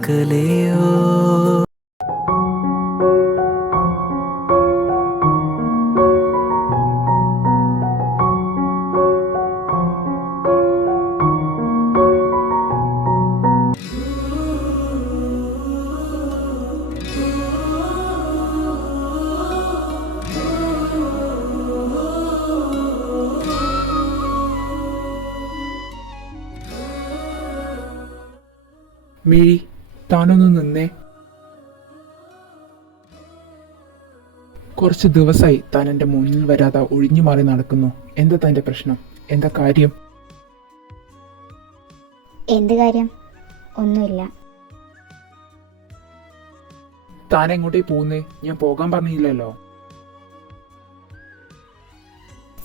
അകലെയോ. മിഴി, താനൊന്ന് നിന്നേ. കുറച്ച് ദിവസമായി താൻ എന്റെ മുന്നിൽ വരാതെ ഒഴിഞ്ഞു മാറി നടക്കുന്നു. എന്താ തന്റെ പ്രശ്നം? എന്താ കാര്യം? എന്ത് കാര്യം? ഒന്നുമില്ല. താൻ എങ്ങോട്ടേ പോകുന്നേ? ഞാൻ പോകാൻ പറഞ്ഞില്ലല്ലോ.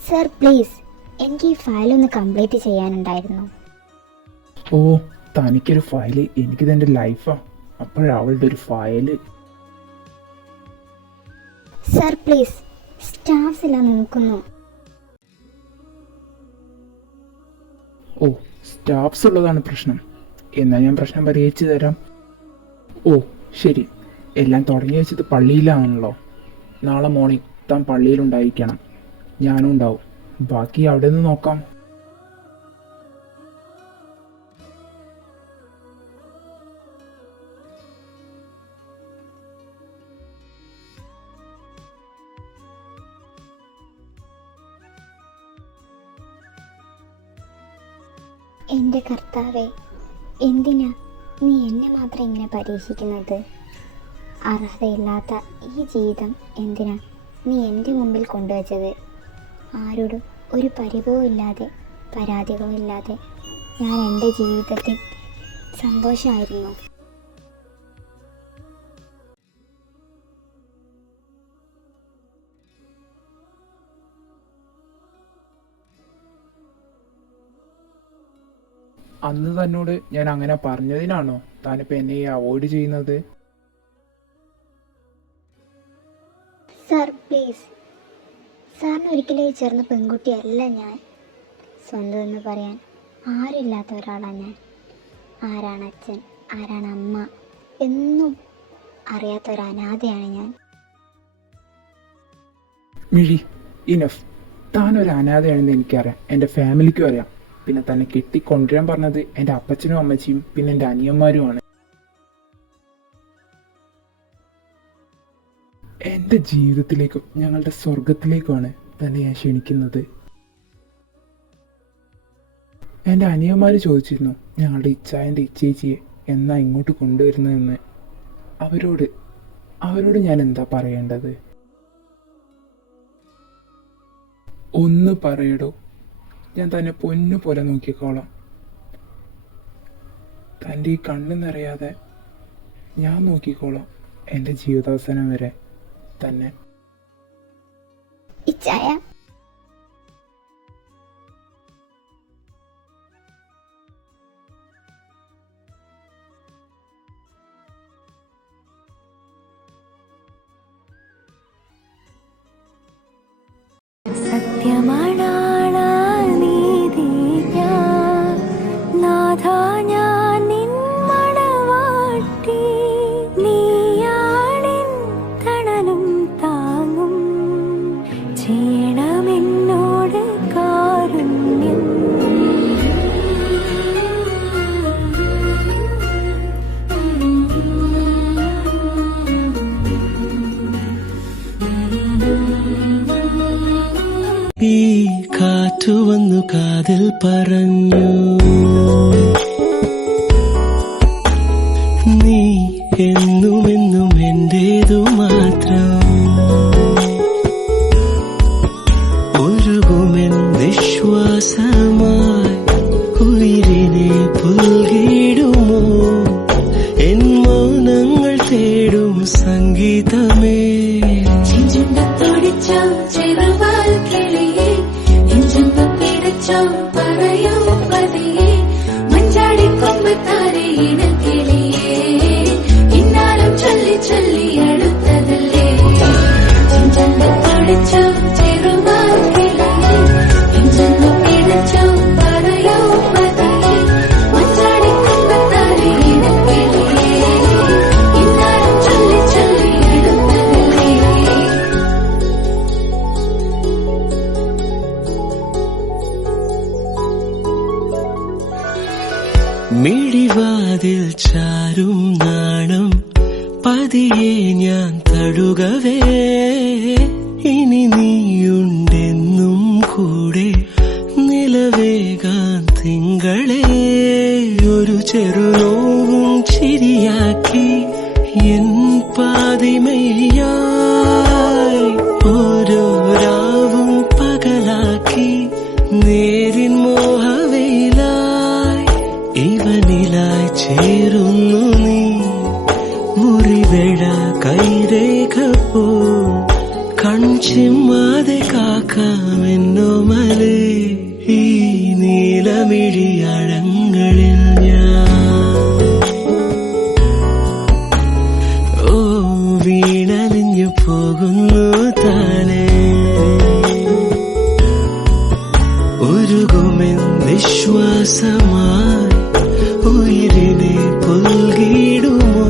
സർ പ്ലീസ്, എനിക്ക് ഈ ഫയൽ ഒന്ന് കംപ്ലീറ്റ് ചെയ്യാനുണ്ടായിരുന്നു. ഓ, തനിക്കൊരു ഫയല്, എനിക്കിതെന്റെ ലൈഫാ. അപ്പോഴവളുടെ ഒരു ഫയല്. സർ പ്ലീസ്, സ്റ്റാഫ്സ് എല്ലാം നോക്കുന്നു. ഓ, സ്റ്റാഫ്സ് ഉള്ളതാണ് പ്രശ്നം. എന്നാ ഞാൻ പ്രശ്നം പരിഹരിച്ചു തരാം. ഓ ശരി, എല്ലാം തുടങ്ങി വെച്ചത് പള്ളിയിലാണല്ലോ. നാളെ മോർണിംഗ് താൻ പള്ളിയിലുണ്ടായിരിക്കണം. ഞാനും ഉണ്ടാവും. ബാക്കി അവിടെ നിന്ന് നോക്കാം. എൻ്റെ കർത്താവേ, എന്തിനാ നീ എന്നെ മാത്രം ഇങ്ങനെ പരീക്ഷിക്കുന്നത്? അർഹതയില്ലാത്ത ഈ ജീവിതം എന്തിനാ നീ എൻ്റെ മുമ്പിൽ കൊണ്ടുവച്ചത്? ആരോടും ഒരു പരിഭവവും ഇല്ലാതെ, പരാതികളും ഇല്ലാതെ ഞാൻ എൻ്റെ ജീവിതത്തിൽ സന്തോഷമായിരുന്നു. അന്ന് തന്നോട് ഞാൻ അങ്ങനെ പറഞ്ഞതിനാണോ താനിപ്പോ എന്നെ അവോയ്ഡ് ചെയ്യുന്നത്? സർ പ്ലീസ്, സാറിന് ഒരിക്കലും ചേർന്ന പെൺകുട്ടിയല്ല ഞാൻ. സ്വന്തം എന്ന് പറയാൻ ആരില്ലാത്ത ഒരാളാണ് ഞാൻ. ആരാണ് അച്ഛൻ, ആരാണ് അമ്മ എന്നും അറിയാത്ത ഒരു അനാഥയാണ് ഞാൻ. മിഴി, ഇനഫ്. താൻ ഒരു അനാഥയാണെന്ന് എനിക്കറിയാം, എൻ്റെ ഫാമിലിക്കും അറിയാം. പിന്നെ തന്നെ കെട്ടിക്കൊണ്ടുവരാൻ പറഞ്ഞത് എൻ്റെ അപ്പച്ചനും അമ്മച്ചിയും പിന്നെ എൻ്റെ അനിയന്മാരുമാണ്. എൻ്റെ ജീവിതത്തിലേക്കും ഞങ്ങളുടെ സ്വർഗത്തിലേക്കുമാണ് തന്നെ ഞാൻ ക്ഷണിക്കുന്നത്. എൻ്റെ അനിയന്മാർ ചോദിച്ചിരുന്നു ഞങ്ങളുടെ ഇച്ചായൻ്റെ ഇച്ചേച്ചിയെ എന്നാ ഇങ്ങോട്ട് കൊണ്ടുവരുന്നതെന്ന്. അവരോട് ഞാൻ എന്താ പറയേണ്ടത്? ഒന്ന് പറയടോ. ഞാൻ തന്നെ പൊന്നു പോലെ നോക്കിക്കോളാം. തൻ്റെ ഈ കണ്ണു നിറയാതെ ഞാൻ നോക്കിക്കോളാം എൻ്റെ ജീവിതാവസാനം വരെ തന്നെ. ഇച്ചായ, സത്യമാണ് ഈ കാറ്റു വന്നു കാതിൽ പറഞ്ഞു, നീ എന്നുമെന്നും എന്റേതു മാത്രം. ഒഴുകുമെൻ നിശ്വാസമായി ഉയിരിനെ പുൽകിടുമോ? എൻ മൗനങ്ങൾ തേടും സംഗീതമേ. മഞ്ചാടി കൊമ്പത്താരെ ഇണക്കിളിയേ, ഇന്നാലും ചാരും നാണം പതിയെ ഞാൻ തഴുകവേ ഇനി നീയുണ്ടെന്നും കൂടെ നിലവേകാൻ തിങ്കളെ ഒരു ചെറുനോവും ചിരിയാക്കി എൻ പാതിമയായി ഓരോ രാവും പകലാക്കി നേരിൻ മോഹവയിലായി ഇവനിലായി ചേരുന്നു നീ മുറിവേഴ കൈരേഖ പോ കൺചിമ്മാതെ കാക്കാമെന്നോമലേ ഈ നീലമിഴിയഴങ്ങളിൽ ഞാൻ ഓ വീണലിഞ്ഞു പോകുന്നു താനേ ഉരുകുമെൻ നിശ്വാസമായി ഉയിരിനെ പുൽകിടുമോ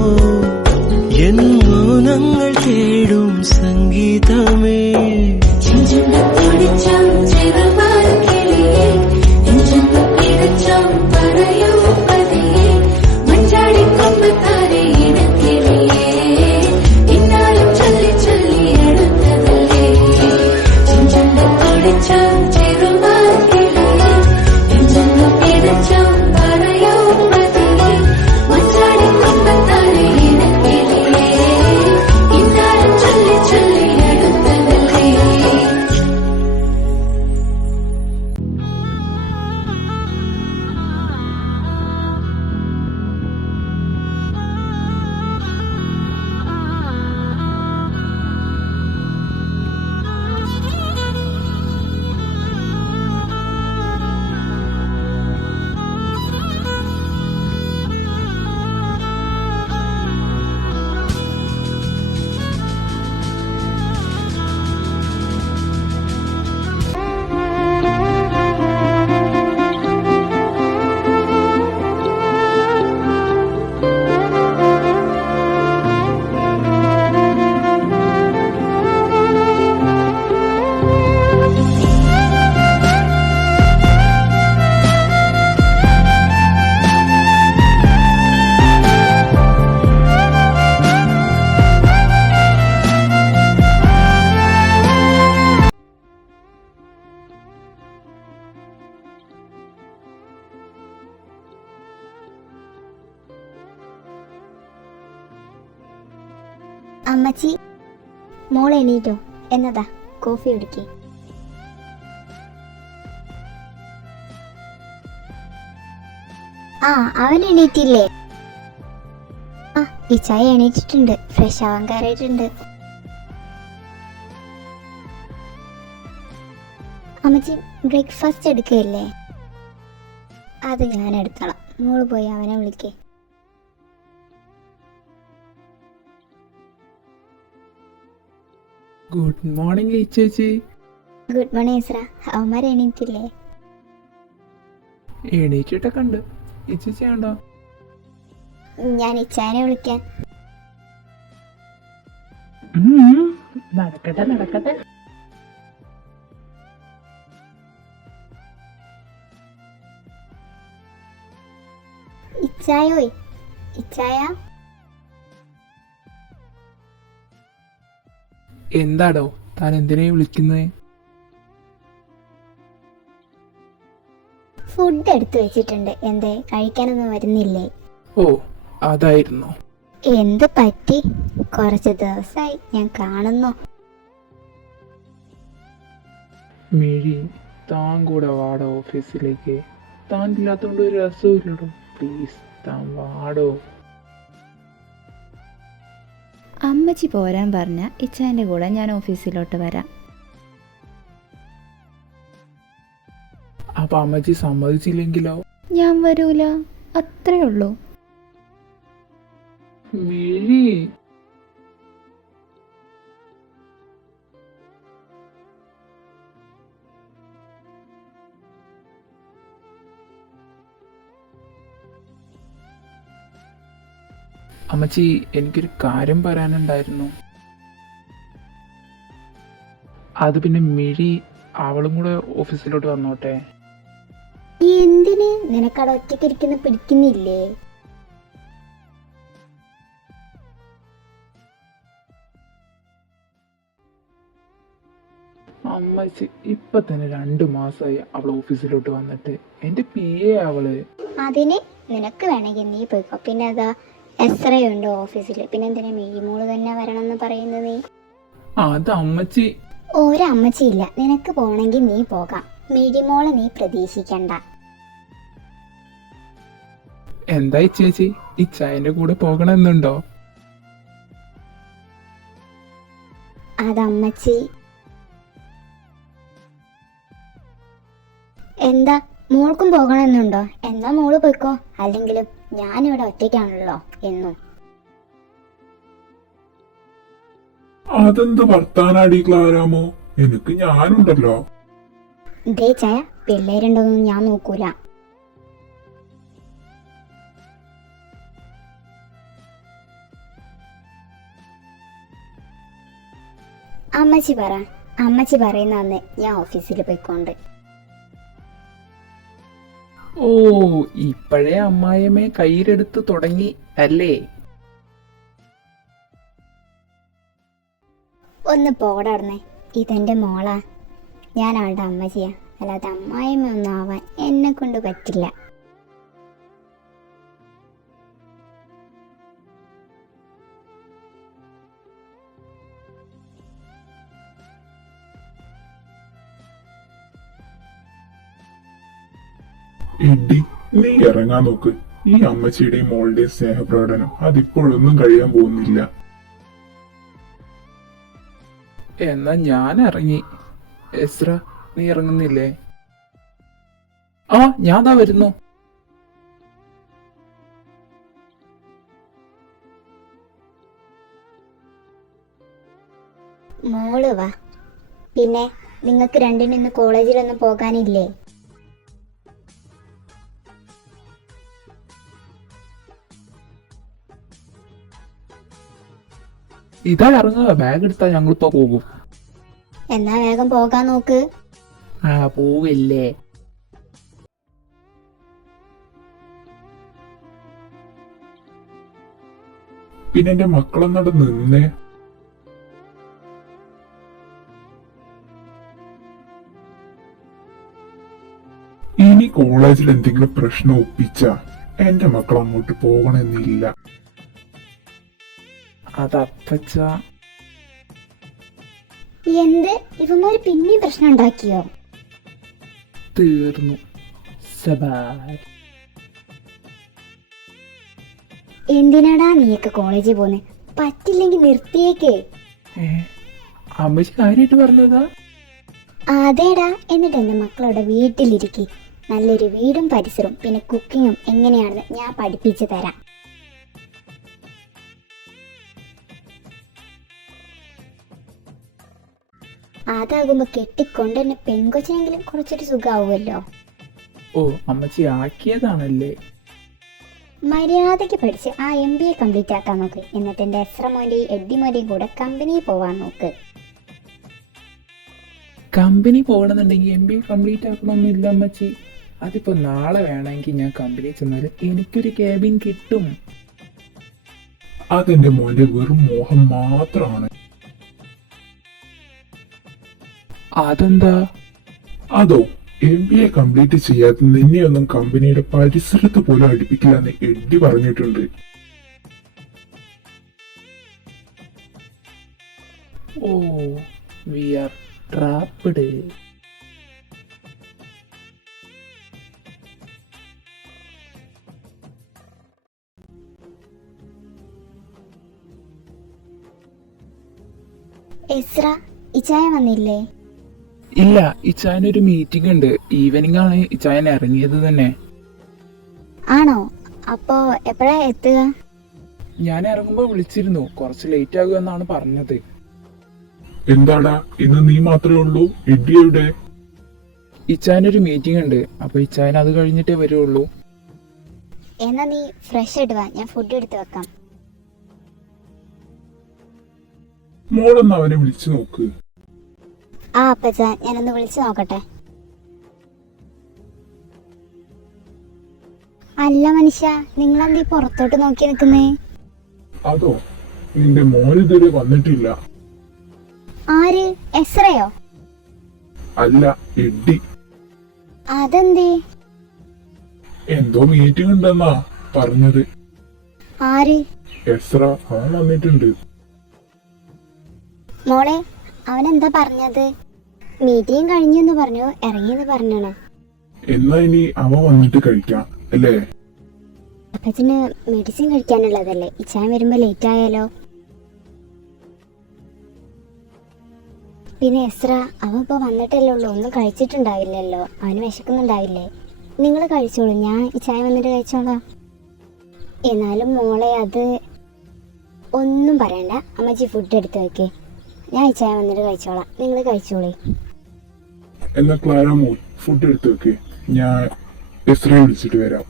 എൻ മൗനങ്ങൾ തേടും സംഗീതമേ അമ്മച്ചി മോൾ എണീറ്റോ? എന്നതാ കോഫി കുടിക്കേ. ആ അവൻ എണീറ്റില്ലേ? ആ ഈ ചായ എണീറ്റിട്ടുണ്ട്, ഫ്രഷ് ആവാൻ കയറിയിട്ടുണ്ട്. അമ്മച്ചി ബ്രേക്ക്ഫാസ്റ്റ് എടുക്കുകയല്ലേ? അത് ഞാൻ എടുത്തോളാം, മോള് പോയി അവനെ വിളിക്കേ. ഗുഡ് മോർണിംഗ് ചേച്ചി. Good morning Isra. അവന്മാർ എണീറ്റില്ലേ? എണീറ്റിട്ടൊക്കെ ഉണ്ട്. ചേച്ചി ഉണ്ടോ? ഞാൻ ഇച്ചാനെ വിളിക്കാൻ. നടക്കട്ടെ നടക്കട്ടെ. ഇച്ചായോയ്, ഇച്ചായ. എന്താടോ താൻ എന്തിനാ വിളിക്കുന്നത്? ഫുഡ് എടുത്തു വെച്ചിട്ടുണ്ട്, എന്തേ കഴിക്കാനൊന്നും വരുന്നില്ലേ? ഓ അതായിരുന്നു. എന്ത് പറ്റി? കുറച്ച് ദിവസമായി ഞാൻ കാണുന്നു. മിഴി, താൻ കൂടെ വാടോ ഓഫീസിലേക്ക്. താൻ ഇല്ലാത്തോണ്ട് ഒരു രസമില്ലടോ. പ്ലീസ് താൻ വാടോ. അമ്മച്ചി പോരാൻ പറഞ്ഞ ഇച്ചാൻ്റെ കൂടെ ഞാൻ ഓഫീസിലോട്ട് വരാം. അപ്പൊ അമ്മച്ചി സമ്മതിച്ചില്ലെങ്കിലോ? ഞാൻ വരൂല, അത്രേ ഉള്ളൂ. മിഴി, അമ്മച്ചി എനിക്കൊരു കാര്യം പറയാനുണ്ടായിരുന്നു. അത് പിന്നെ മിഴി അവളും കൂടെ ഓഫീസിലോട്ട് വന്നോട്ടെ. എന്തിന്? നിനക്കവിടെ ഒറ്റയ്ക്ക് ഇരിക്കുന്ന പിടിക്കുന്നില്ലേ? അമ്മച്ചി ഇപ്പൊ തന്നെ 2 മാസമായി അവൾ ഓഫീസിലോട്ട് വന്നിട്ട്. എൻ്റെ PA അവള്. അതിന് നിനക്ക് വേണമെങ്കിൽ നീ പോയിക്കോ. പിന്നെ അതാ എസ്രയുണ്ട് ഓഫീസിൽ. പിന്നെ എന്തിനാ മേരിമോള് തന്നെ വരണം എന്ന് പറയുന്നത് നീ? അത് അമ്മച്ചി. ഒരമ്മച്ചിയില്ല. നിനക്ക് പോണെങ്കിൽ നീ പോകാം. മേരിമോളെ നീ പ്രതീക്ഷിക്കണ്ട. എന്തായി ചേച്ചി, ഇച്ചായന്റെ കൂടെ പോകണമെന്നുണ്ടോ? അതമ്മച്ചി. എന്താ മോൾക്കും പോകണമെന്നുണ്ടോ? എന്നാ മോള് പോയിക്കോ. അല്ലെങ്കിലും ഞാനിവിടെ ഒറ്റയ്ക്കാണല്ലോ എന്നും. അതെന്ത് വർത്താനാടി ക്ലാരാമോ, എനിക്ക് ഞാനുണ്ടല്ലോ. ദേ ചായ, പിള്ളേരുണ്ടോന്നും ഞാൻ നോക്കൂല. അമ്മച്ചി പറ. അമ്മച്ചി പറയുന്ന അന്ന് ഞാൻ ഓഫീസിൽ പോയിക്കൊണ്ട്. ഓ, ഇപ്പോഴേ അമ്മായിയമ്മയെ കയ്യിലെടുത്ത് തുടങ്ങി അല്ലേ? ഒന്ന് പോടാർന്നേ. ഇതെന്റെ മോളാ. ഞാൻ ആളുടെ അമ്മച്ചിയാ. അല്ലാതെ അമ്മായിമ്മ ഒന്നും ആവാൻ എന്നെ കൊണ്ട് പറ്റില്ല. എഡി, നീ ഇറങ്ങാൻ നോക്ക്. ഈ അമ്മച്ചിയുടെയും മോളുടെയും സ്നേഹപ്രകടനം അതിപ്പോഴൊന്നും കഴിയാൻ പോകുന്നില്ല. എന്നാ ഞാൻ ഇറങ്ങി. എസ്ര, നീ ഇറങ്ങുന്നില്ലേ? ആ, ഞാൻ ദാ വരുന്നു. മോള് വാ. പിന്നെ നിങ്ങൾക്ക് രണ്ടിനും ഇന്ന് കോളേജിലൊന്നും പോകാനില്ലേ? ഇതാ ഇറങ്ങുക. ബാഗ് എടുത്താ ഞങ്ങളിപ്പോ പോകും. എന്നാ വേഗം പോകാൻ നോക്ക്. ആ, പോവില്ലേ? പിന്നെ എന്റെ മക്കളെന്നോട് നിന്നേ. ഇനി കോളേജിൽ എന്തെങ്കിലും പ്രശ്നം ഒപ്പിച്ച എന്റെ മക്കൾ അങ്ങോട്ട് പോകണമെന്നില്ല. അതപ്പച്ച. എന്ത്, ഇവന്മാര് പിന്നെയും പ്രശ്നം ഉണ്ടാക്കിയോ? തീർന്നു. സബായ്. എന്തിനാടാ നീയൊക്കെ കോളേജിൽ പോന്നെ? പറ്റില്ലെങ്കിൽ നിർത്തിയേക്ക്. അമ്മച്ചി കാര്യമായിട്ട് പറഞ്ഞതാ? അതേടാ. എന്നിട്ട് എന്റെ മക്കളവിടെ വീട്ടിലിരിക്കെ. നല്ലൊരു വീടും പരിസരവും പിന്നെ കുക്കിങ്ങും എങ്ങനെയാണെന്ന് ഞാൻ പഠിപ്പിച്ചു തരാം. അതാകുമ്പോ കെട്ടിക്കൊണ്ട് തന്നെ പെങ്കൊച്ചിനെങ്കിലും കുറച്ചൊരു സുഖാവുമല്ലോ. ഓ, അമ്മച്ചി ആക്കിയതാണല്ലേ? മര്യാദയ്ക്ക് പഠിച്ച് ആ MBA കംപ്ലീറ്റ് ആക്കാൻ നോക്ക്. എന്നിട്ട് എന്റെ എസ്രമോന്റെയും എഡ്ഡിമോന്റെയും കൂടെ കമ്പനിയിൽ പോവാൻ നോക്ക്. കമ്പനി പോകണമെന്നുണ്ടെങ്കിൽ MBA കംപ്ലീറ്റ് ആക്കണമെന്നില്ല അമ്മച്ചി. അതിപ്പോ നാളെ വേണമെങ്കിൽ ഞാൻ കമ്പനി ചെന്നാല് എനിക്കൊരു ക്യാബിൻ കിട്ടും. അതെന്റെ മോന്റെ വെറും മോഹം മാത്രമാണ്. അതെന്താ? അതോ, MBA കംപ്ലീറ്റ് ചെയ്യാതെ നിന്നെയൊന്നും കമ്പനിയുടെ പരിസരത്ത് പോലും അടുപ്പിക്കില്ലെന്ന് എഡ്ഡി പറഞ്ഞിട്ടുണ്ട്. ഓ, വി ആർ ട്രാപ്പ്ഡ്. എസ്ര, ഇച്ചായ വന്നില്ലേ? ഇല്ല, ഇച്ചായനൊരു മീറ്റിംഗ് ഉണ്ട്. ഈവനിങ് ആണ് ഇച്ചായൻ ഇറങ്ങിയത് തന്നെ. ആണോ? അപ്പോ എപ്പോഴാ എത്തുക? ഞാൻ ഇറങ്ങുമ്പോ വിളിച്ചിരുന്നു. കുറച്ച് ലേറ്റ് ആകുമെന്നാണ് പറഞ്ഞത്. എന്താടാ, ഇന്ന് നീ മാത്രമേ ഉള്ളൂ? എഡ്ഡി എവിടെ? ഇച്ചായനൊരു മീറ്റിംഗ് ഉണ്ട്. അപ്പൊ ഇച്ചായൻ അത് കഴിഞ്ഞിട്ടേ വരുള്ളൂ. എന്നാ നീ ഫ്രഷ് ആയിട്ട് വാ, ഞാൻ ഫുഡ് എടുത്ത് വെക്കാം. മോളൊന്ന് അവനെ വിളിച്ചു നോക്ക്. ആ അപ്പച്ച, ഞാനൊന്ന് വിളിച്ചു നോക്കട്ടെ. അല്ല മനുഷ്യ, നിങ്ങളെന്തീ പുറത്തോട്ട് നോക്കി നിൽക്കുന്നേ? അതോ, നിന്റെ മോൻ ഇതുവരെ വന്നിട്ടില്ല. ആര്? എസ്രയോ? അല്ല എഡ്ഡി. അതെന്തേ? എന്തോ മീറ്റിംഗ് ഉണ്ടെന്നാ പറഞ്ഞത്. ആര്? എസ്ര, അവൻ വന്നിട്ടുണ്ട്. മോളെ, അവനെന്താ പറഞ്ഞത്? മീറ്റിംഗ് കഴിഞ്ഞെന്ന് പറഞ്ഞു, ഇറങ്ങിയെന്ന് പറഞ്ഞാണ്. എന്നാ ഇനി അവൻ വന്നിട്ട് കഴിക്കാം അല്ലേ? അപ്പച്ചന് മെഡിസിൻ കഴിക്കാനുള്ളതല്ലേ, ഇച്ചാൻ വരുമ്പോ ലേറ്റ് ആയാലോ? പിന്നെ എസ്ര, അവൻ ഇപ്പൊ വന്നിട്ടല്ലേ ഉള്ളൂ, ഒന്നും കഴിച്ചിട്ടുണ്ടാവില്ലല്ലോ, അവന് വിശക്കുന്നുണ്ടാവില്ലേ? നിങ്ങൾ കഴിച്ചോളൂ, ഞാൻ ഇച്ചായ വന്നിട്ട് കഴിച്ചോളാം. എന്നാലും മോളെ, അത് ഒന്നും പറയണ്ട, അമ്മച്ചി ഫുഡ് എടുത്ത് വെക്കേ, ഞാൻ ഇച്ചായ വന്നിട്ട് കഴിച്ചോളാം, നിങ്ങൾ കഴിച്ചോളേ. എന്നാ ക്ലാരാമോ ഫുഡ് എടുത്ത് വെക്ക്, ഞാൻ എസ്രയെ വിളിച്ചിട്ട് വരാം.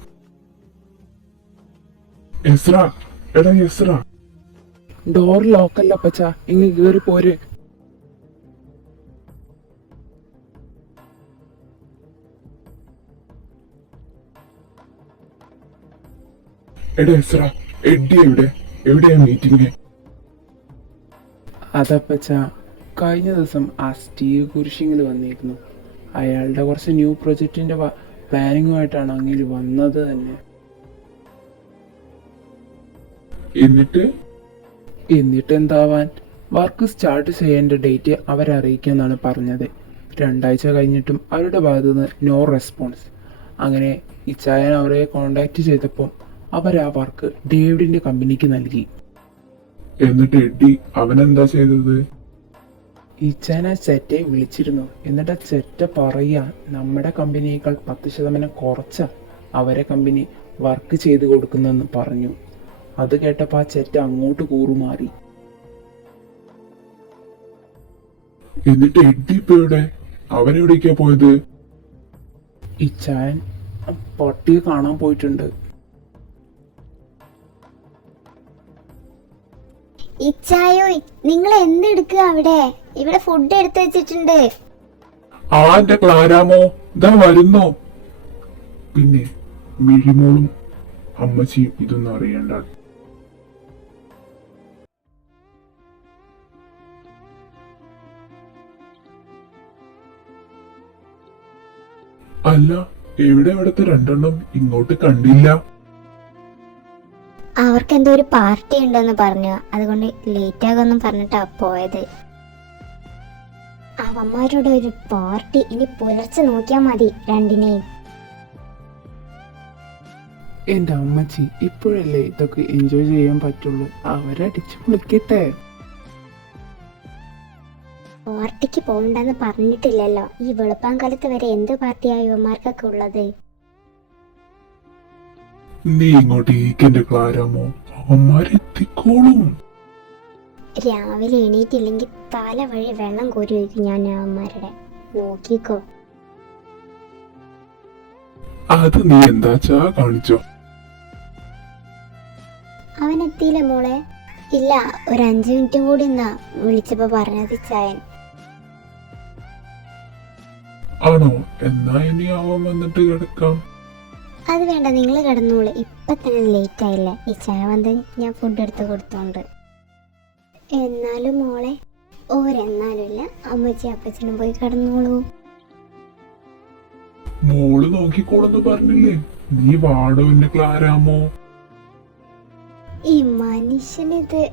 എസ്ര, എടാ എസ്ര. ഡോർ ലോക്കല്ല അപ്പച്ച, ഇങ്ങ് കേറി പോര്. എടാ എസ്ര, എഡ്ഡി എവിടെയാ മീറ്റിംഗ്? അതപ്പച്ച, കഴിഞ്ഞ ദിവസം ആ സ്റ്റീവ് കുരിശിങ്ങിൽ വന്നിരുന്നു. അയാളുടെ കുറച്ച് ന്യൂ പ്രൊജക്റ്റിന്റെ പ്ലാനിങ്ങുമായിട്ടാണ് അങ്ങനെ വന്നത് തന്നെ. എന്നിട്ട് എന്താവാൻ, വർക്ക് സ്റ്റാർട്ട് ചെയ്യേണ്ട ഡേറ്റ് അവരെ അറിയിക്കാന്നാണ് പറഞ്ഞത്. 2 ആഴ്ച കഴിഞ്ഞിട്ടും അവരുടെ ഭാഗത്തു നിന്ന് നോ റെസ്പോൺസ്. അങ്ങനെ ഇച്ചായൻ അവരെ കോണ്ടാക്ട് ചെയ്തപ്പോൾ അവർ ആ വർക്ക് ഡേവിഡിന്റെ കമ്പനിക്ക് നൽകി. എന്നിട്ട് എഡ്ഡി അവനെന്താ ചെയ്തത്? ഇച്ചായൻ ആ സെറ്റെ വിളിച്ചിരുന്നു. എന്നിട്ട് ആ സെറ്റ പറയാ, നമ്മുടെ കമ്പനിയേക്കാൾ 10% കുറച്ച അവരെ കമ്പനി വർക്ക് ചെയ്ത് കൊടുക്കുന്നെന്ന് പറഞ്ഞു. അത് കേട്ടപ്പോൾ ആ ചെറ്റ അങ്ങോട്ട് കൂറുമാറി. എന്നിട്ട് എഡ്ഡി ഇപ്പൊ എവിടെ? അവനെവിടേക്കാ പോയത്? ഇച്ചായൻ പട്ടിയെ കാണാൻ പോയിട്ടുണ്ട്. ഇച്ചായോ, നിങ്ങൾ എന്തെടുക്കുക അവിടെ? ഇവിടെ ഫുഡ് എടുത്തു വെച്ചിട്ടുണ്ട്. എന്റെ ക്ലാരാമോ ഇതാ വരുന്നോ? പിന്നെ മിഴിമോളും അമ്മച്ചിയും ഇതൊന്നും അറിയണ്ട. അല്ല, ഇവിടുത്തെ 2 ഇങ്ങോട്ട് കണ്ടില്ല. അവർക്ക് എന്തോ ഒരു പാർട്ടി ഉണ്ടെന്ന് പറഞ്ഞു, അതുകൊണ്ട് ലേറ്റ് ആകുമെന്നും പറഞ്ഞിട്ടാ പോയത്. അവന്മാരുടെ ഒരു പാർട്ടി ഇനി പുലർച്ചെ നോക്കിയാ മതി രണ്ടിനെയും. എന്റെ അമ്മച്ചി, ഇപ്പോഴല്ലേ ഇതൊക്കെ എൻജോയ് ചെയ്യാൻ പറ്റുള്ളൂ. അവരടിച്ചു പൊളിക്കട്ടെ. പാർട്ടിക്ക് പോകണ്ടെന്ന് പറഞ്ഞിട്ടില്ലല്ലോ. ഈ വെളുപ്പാങ്കാലത്ത് വരെ എന്ത് പാർട്ടിയാ ഇവന്മാർക്കൊക്കെ ഉള്ളത്? നീ ഇങ്ങോട്ടേക്കെന്റെ ക്ലാരാമോ, അവന്മാരെത്തിക്കോളും. രാവിലെ എണീറ്റില്ലെങ്കിൽ തല വഴി വെള്ളം കോരി വയ്ക്കും ഞാൻ അവന്മാരുടെ. നോക്കിക്കോ. അത് നീ എന്താച്ചാ കാണിച്ചോ? അവനെത്തിയില്ല മോളെ. ഇല്ല, ഒരു 5 മിനിറ്റും കൂടി എന്നാ വിളിച്ചപ്പോ പറഞ്ഞത് ചായൻ. ആണോ? എന്നാ ഇനി അവൻ വന്നിട്ട് കിടക്കാം. അത് വേണ്ട, നിങ്ങൾ കിടന്നോളൂ, ഇപ്പൊ തന്നെ ലേറ്റ് ആയില്ലേ. ഈ ചായ വന്ന് ഞാൻ ഫുഡ് എടുത്ത് കൊടുത്തോണ്ട്. എന്നാലും മോളെ, ഓരെന്നാലും ഇല്ല, അമ്മച്ചി അപ്പച്ചനും പോയി കിടന്നോളൂ. മോള് നോക്കിക്കോളെന്ന് പറഞ്ഞില്ലേ? നീ വാടോ എന്റെ ക്ലാരാമോ. ഈ മനുഷ്യനിത്.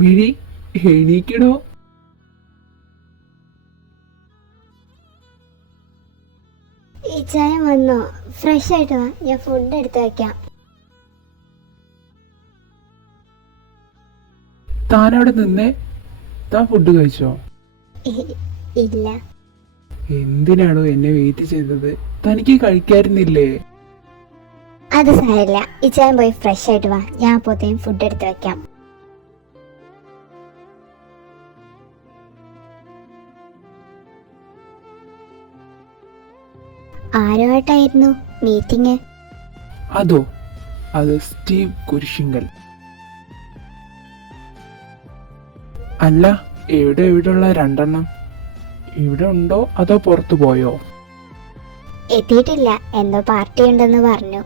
മിഴി എണീക്കടോ. ഈ ചായ വന്നോ? ഫ്രഷ് ആയിട്ട് വാ, ഞാൻ ഫുഡ് എടുത്ത് വെക്കാം. താനവിടെ നിന്നേ. താൻ ഫുഡ് കഴിച്ചോ? ഇല്ല. എന്തിനാണോ എന്നെ വെയിറ്റ് ചെയ്തത്? തനിക്ക് കഴിക്കാറുന്നില്ലേ? അത് സാരില്ല, ഈ ചായ പോയി ഫ്രഷ് ആയിട്ട് വാ, ഞാൻ അപ്പോഴത്തേക്കും ഫുഡ് എടുത്ത് വെക്കാം. താൻ ഫുഡ് കഴിച്ചോ? ഇല്ല. എന്തിനാണോ എന്നെ വെയിറ്റ് ചെയ്തത്? തനിക്ക് കഴിക്കാറുന്നില്ലേ? അത് സാരില്ല, ഈ ചായ പോയി ഫ്രഷ് ആയിട്ട് വാ, ഞാൻ അപ്പോഴത്തേക്കും ഫുഡ് എടുത്ത് വെക്കാം. ആരുമായിട്ടായിരുന്നു മീറ്റിംഗ്? അതോ, അത് സ്റ്റീവ് കുരിശിങ്കൽ. അല്ല, എവിടെയുള്ള രണ്ടെണ്ണം? ഇവിടെ ഉണ്ടോ അതോ പുറത്തു പോയോ? എത്തിയിട്ടില്ല, എന്തോ പാർട്ടി ഉണ്ടെന്ന് പറഞ്ഞു.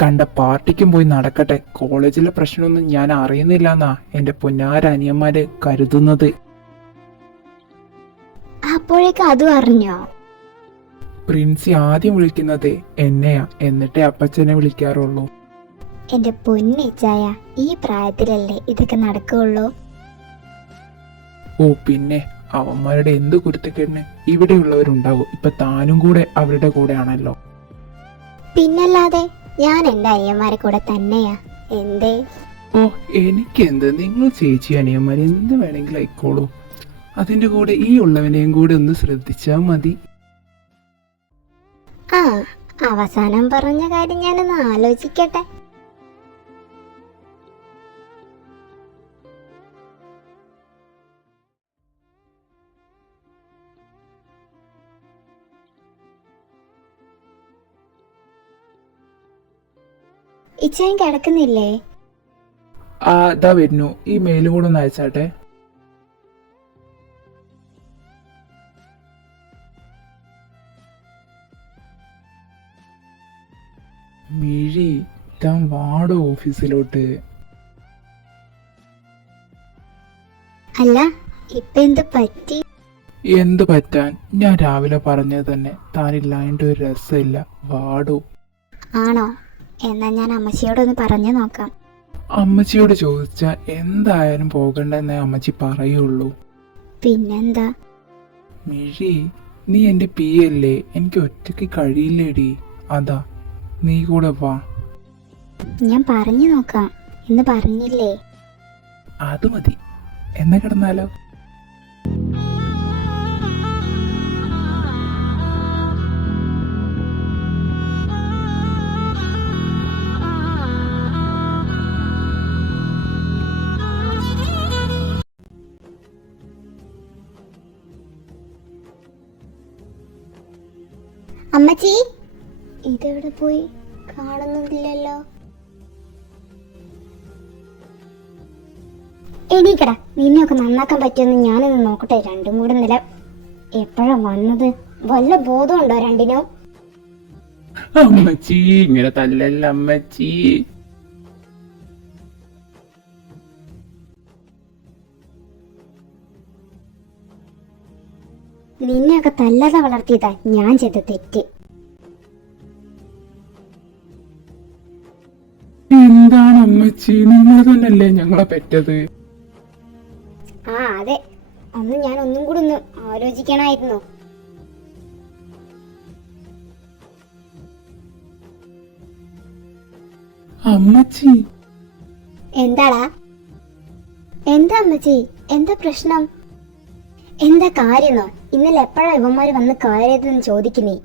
കണ്ട പാർട്ടിക്കും പോയി നടക്കട്ടെ. കോളേജിലെ പ്രശ്നമൊന്നും ഞാൻ അറിയുന്നില്ലെന്നാ എന്റെ പൊന്നാരനിയന്മാര് കരുതുന്നത്. അപ്പോഴേക്ക് അതും അറിഞ്ഞോ? പ്രിൻസി ആദ്യം വിളിക്കുന്നത് എന്നെയാ, എന്നിട്ടേ അപ്പച്ചനെ വിളിക്കാറുള്ളൂ. എന്റെ പൊന്നിച്ചായ, ഈ പ്രായത്തിലല്ലേ ഇതൊക്കെ നടക്കുകയുള്ളൂ? ഓ പിന്നെ, അവന്മാരുടെ എന്ത് കുരുത്തക്കേടിന് ഇവിടെയുള്ളവരുണ്ടാവും. ഇപ്പൊ താനും കൂടെ അവരുടെ കൂടെ ആണല്ലോ. പിന്നല്ലാതെ, ഞാൻ എന്റെ അയ്യന്മാരെ കൂടെ തന്നെയാ. എന്തേ? ഓ എനിക്കെന്ത്, നിങ്ങൾ ചേച്ചി അനിയന്മാർ എന്ത് വേണമെങ്കിലും ആയിക്കോളൂ. അതിന്റെ കൂടെ ഈ ഉള്ളവനെയും കൂടെ ഒന്ന് ശ്രദ്ധിച്ചാ മതി. ആ, അവസാനം പറഞ്ഞ കാര്യം ഞാനൊന്ന് ആലോചിക്കട്ടെ. ഇച്ചാൻ കിടക്കുന്നില്ലേ? ആ ഇതാ വരുന്നു. ഈ മെയിലും കൂടെ ഒന്ന് അയച്ചാട്ടെ. മിഴി, താൻ വാടോ ഓഫീസിലോട്ട്. അല്ല, ഇപ്പൊ എന്ത് പറ്റി? എന്ത് പറ്റാൻ, ഞാൻ രാവിലെ പറഞ്ഞത് തന്നെ. താനില്ലാണ്ട് ഒരു രസമില്ല, വാടോ. ആണോ? എന്നാ ഞാൻ അമ്മച്ചിയോടൊന്ന് പറഞ്ഞു നോക്കാം. അമ്മച്ചിയോട് ചോദിച്ചാ എന്തായാലും പോകണ്ടെന്നേ അമ്മച്ചി പറയുള്ളൂ. പിന്നെന്താ? മിഴി, നീ എന്റെ പി അല്ലേ, എനിക്ക് ഒറ്റയ്ക്ക് കഴിയില്ലേടി. അതാ നീ കൂടെ വാ. ഞാൻ പറഞ്ഞു നോക്കാം എന്ന് പറഞ്ഞില്ലേ? അത് മതി. എന്നാ കിടന്നാലോ? അമ്മച്ചി, ഇതെവിടെ പോയി? കാണുന്നില്ലല്ലോ. എണീക്കടാ, നിന്നെയൊക്കെ നന്നാക്കാൻ പറ്റുമെന്ന് ഞാനൊന്ന് നോക്കട്ടെ. രണ്ടും കൂടെ നില എപ്പോഴാ വന്നത്? വല്ല ബോധമുണ്ടോ രണ്ടിനോ? അമ്മച്ചി ഇങ്ങനെ തല്ലല്ല അമ്മച്ചി. നിന്നെയൊക്കെ തല്ലാതെ വളർത്തിയതാ ഞാൻ ചെയ്ത തെറ്റ്. എന്താണ് അമ്മച്ചി, നിങ്ങൾ തന്നെയല്ലേ ഞങ്ങളെ പെറ്റത്? ആ അതെ, അന്ന് ഞാൻ ഒന്നും കൂടി ഒന്ന് ആലോചിക്കണമായിരുന്നു. അമ്മച്ചി എന്താടാ? എന്താ അമ്മച്ചി, എന്താ പ്രശ്നം? എന്താ കാര്യന്നോ? ഇന്നലെ എപ്പോഴാ ഇവന്മാര് വന്ന് കയറിയതെന്ന് ചോദിക്കുന്നേ?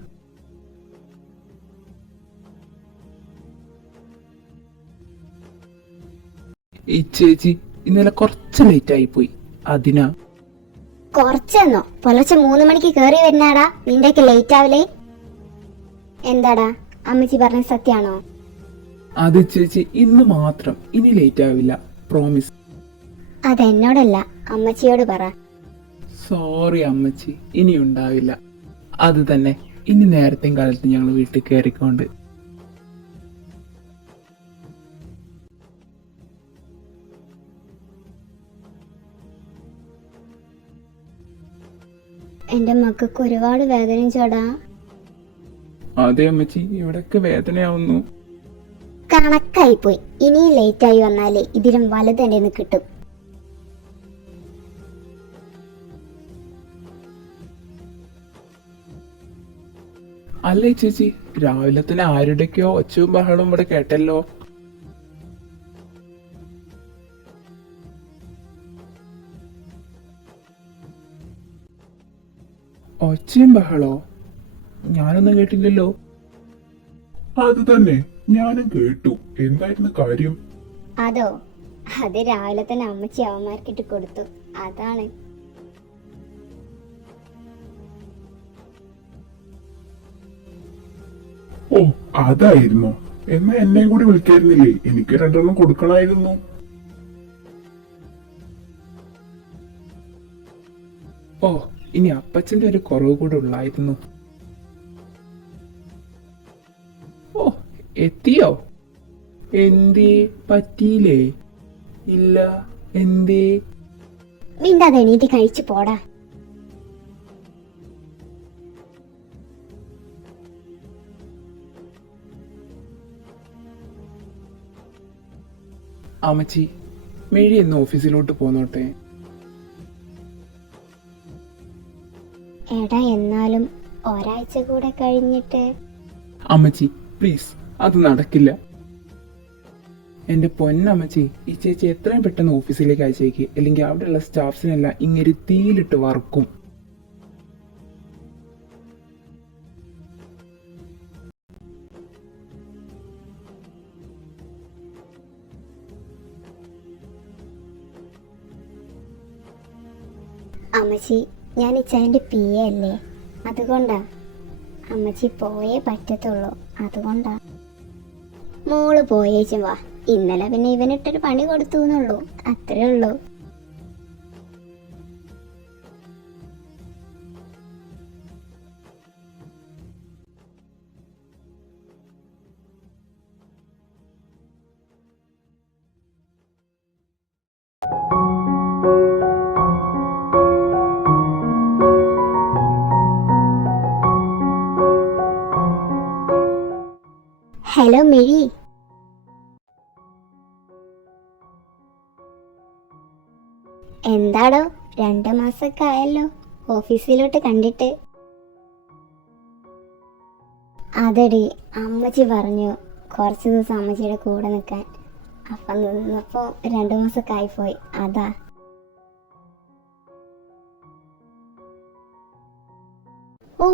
ഈ ചേച്ചി ഇന്നലെ കുറച്ച് ലേറ്റ് ആയി പോയി, അതിനാ. കുറച്ചെന്നോ? പുലർച്ചെ 3 മണിക്ക് കേറി വരുന്നാടാ നിന്റെയൊക്കെ ലേറ്റ് ആവില്ലേ? എന്താടാ അമ്മച്ചി പറഞ്ഞ സത്യാണോ? അത് ചേച്ചി ഇന്ന് മാത്രം, ഇനി ലേറ്റ് ആവില്ല, പ്രോമിസ്. അതെന്നോടല്ല, അമ്മച്ചിയോട് പറ. സോറി അമ്മച്ചി, ഇനി ഉണ്ടാവില്ല. അത് തന്നെ, ഇനി നേരത്തെയും കാലത്ത് ഞങ്ങൾ വീട്ടിൽ കയറിക്കൊണ്ട്. എന്റെ മക്കൾക്ക് ഒരുപാട് വേദനിച്ചോടാ. അതെ അമ്മച്ചി, ഇവിടൊക്കെ വേദനയാവുന്നു. കണക്കായി പോയി. ഇനിയും ലേറ്റ് ആയി വന്നാലേ ഇതിലും വലുത് എന്റെ നിന്ന് കിട്ടും. അല്ലേ ചേച്ചി, രാവിലെ തന്നെ ആരുടെയൊക്കെയോ ഒച്ചയും ബഹളവും ഇവിടെ കേട്ടല്ലോ. ഒച്ചയും ബഹളോ? ഞാനൊന്നും കേട്ടില്ലല്ലോ. അത് തന്നെ ഞാനും കേട്ടു. എന്തായിരുന്നു കാര്യം? അതോ, അത് രാവിലെ തന്നെ അമ്മച്ചി അവന്മാർക്കിട്ട് കൊടുത്തു, അതാണ്. ഓ അതായിരുന്നോ? എന്നാ എന്നെ കൂടി വിളിക്കായിരുന്നില്ലേ? എനിക്ക് 2 കൊടുക്കണമായിരുന്നു. ഓ ഇനി അപ്പച്ചന്റെ ഒരു കുറവ് കൂടെ ഉള്ളായിരുന്നു. ഓ എത്തിയോ? എന്തേ പറ്റിയില്ലേ? ഇല്ല, എന്തേ? മിണ്ടാതെ എണീറ്റ് കഴിച്ചു പോടാ. അമ്മച്ചി, മിഴി എന്ന് ഓഫീസിലോട്ട് പോന്നോട്ടെ. എടാ എന്നാലും ഒരാഴ്ച കൂടെ കഴിഞ്ഞിട്ട്. അമ്മച്ചി പ്ലീസ്, അത് നടക്കില്ല. എന്റെ പൊന്നമ്മച്ചി, ഈ ചേച്ചി എത്രയും പെട്ടെന്ന് ഓഫീസിലേക്ക് അയച്ചേക്ക്, അല്ലെങ്കിൽ അവിടെയുള്ള സ്റ്റാഫ്സിനെല്ലാം ഇങ്ങനെ തീയിലിട്ട് വറക്കും. അമ്മച്ചി, ഞാൻ ഇച്ചായൻ്റെ PA അല്ലേ, അതുകൊണ്ടാ. അമ്മച്ചി പോയേ പറ്റത്തുള്ളൂ, അതുകൊണ്ടാ. മോള് പോയേച്ചും വാ. ഇന്നലെ പിന്നെ ഇവനിട്ടൊരു പണി കൊടുത്തു എന്നുള്ളൂ, അത്രേ ഉള്ളൂ. ഹലോ മിഴി. എന്താടോ 2 മാസമൊക്കെ ആയല്ലോ ഓഫീസിലോട്ട് കണ്ടിട്ട്. അതെടി, അമ്മച്ചി പറഞ്ഞു കുറച്ച് ദിവസം അമ്മച്ചിയുടെ കൂടെ നിൽക്കാൻ. അപ്പം നിന്നപ്പോൾ 2 മാസമൊക്കെ ആയിപ്പോയി, അതാ. ഓ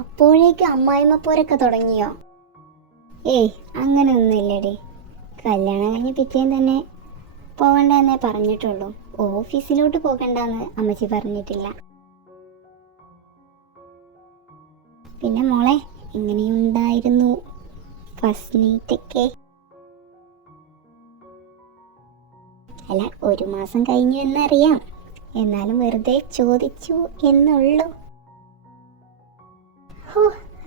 അപ്പോഴേക്കും അമ്മായിമ്മ പോരൊക്കെ തുടങ്ങിയോ? ഏയ് അങ്ങനെയൊന്നുമില്ലടി. കല്യാണം കഴിഞ്ഞ് പിറ്റേന്ന് തന്നെ പോകണ്ടെന്നേ പറഞ്ഞിട്ടുള്ളൂ, ഓഫീസിലോട്ട് പോകണ്ടെന്ന് അമ്മച്ചി പറഞ്ഞിട്ടില്ല. പിന്നെ മോളെ, എങ്ങനെയുണ്ടായിരുന്നു ഫസ്റ്റ് നൈറ്റൊക്കെ? അല്ല, 1 മാസം കഴിഞ്ഞു എന്നറിയാം, എന്നാലും വെറുതെ ചോദിച്ചു എന്നുള്ളൂ. ഹോ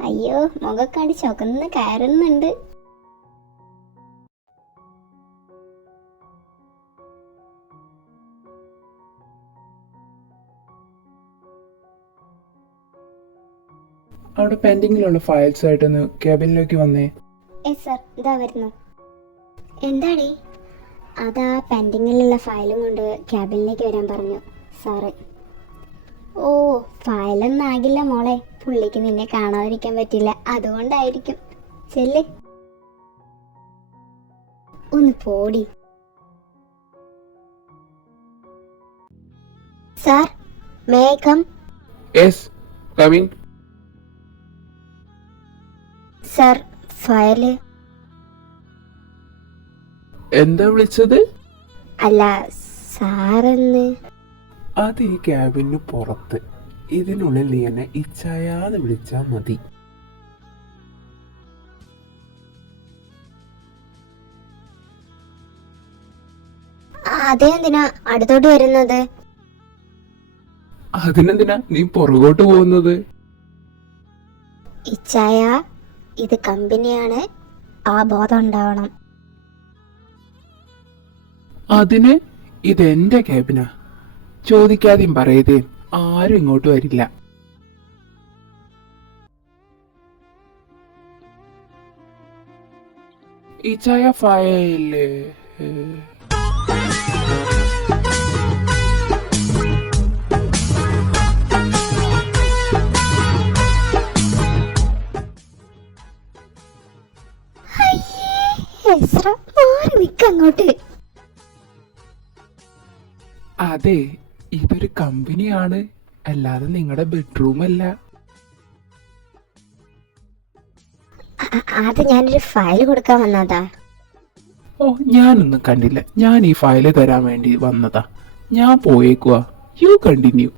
അയ്യോ, മുഖക്കാട് ചുവന്ന് കയറുന്നുണ്ട്. അവിടെ പെൻഡിങ്ങിലുള്ള ഫയൽസ് ആയിട്ടൊന്ന് ക്യാബിനിലേക്ക് വന്നേ. സർ, ഇതാ വരുന്നു. എന്താടി? അതാ പെൻഡിങ്ങിലുള്ള ഫയലും കൊണ്ട് ക്യാബിനിലേക്ക് വരാൻ പറഞ്ഞു സാറ്. ഓ ഫയലൊന്നും ആകില്ല മോളെ, പുള്ളിക്ക് നിന്നെ കാണാതിരിക്കാൻ പറ്റില്ല, അതുകൊണ്ടായിരിക്കും. ചെല്ല്. ഒന്ന് പോടി. Sir, may I come? Yes, come in. Sir, file. എന്താ വിളിച്ചത്? അല്ല സാറെന്ന്. അത് ഈ ക്യാബിന് പുറത്ത്, ഇതിനുള്ളിൽ നീ എന്നെ ഇച്ഛായാന്ന് വിളിച്ചാ മതി. അതെന്തിനാ അടുത്തോട്ട് വരുന്നത്? അതിനെന്തിനാ നീ പുറകോട്ട് പോകുന്നത്? ഇച്ചായ, ഇത് കമ്പനിയാണ്, ആ ബോധം ഉണ്ടാവണം. അതിന് ഇതെന്റെ ക്യാബിനാ, ചോദിക്കാതെയും പറയതേയും ആരും ഇങ്ങോട്ട് വരില്ല. ഈ ചായ ഫയല്. അങ്ങോട്ട്. അതെ, ഇതൊരു കമ്പനിയാണ്, അല്ലാതെ നിങ്ങളുടെ ബെഡ്റൂം അല്ല. അത് ഞാനൊരു ഫയൽ കൊടുക്കാൻ വന്നതാ. ഓ, ഞാനൊന്നും കണ്ടില്ല, ഞാൻ ഈ ഫയല് തരാൻ വേണ്ടി വന്നതാ. ഞാൻ പോയേക്കുവാ, യു കണ്ടിന്യൂ.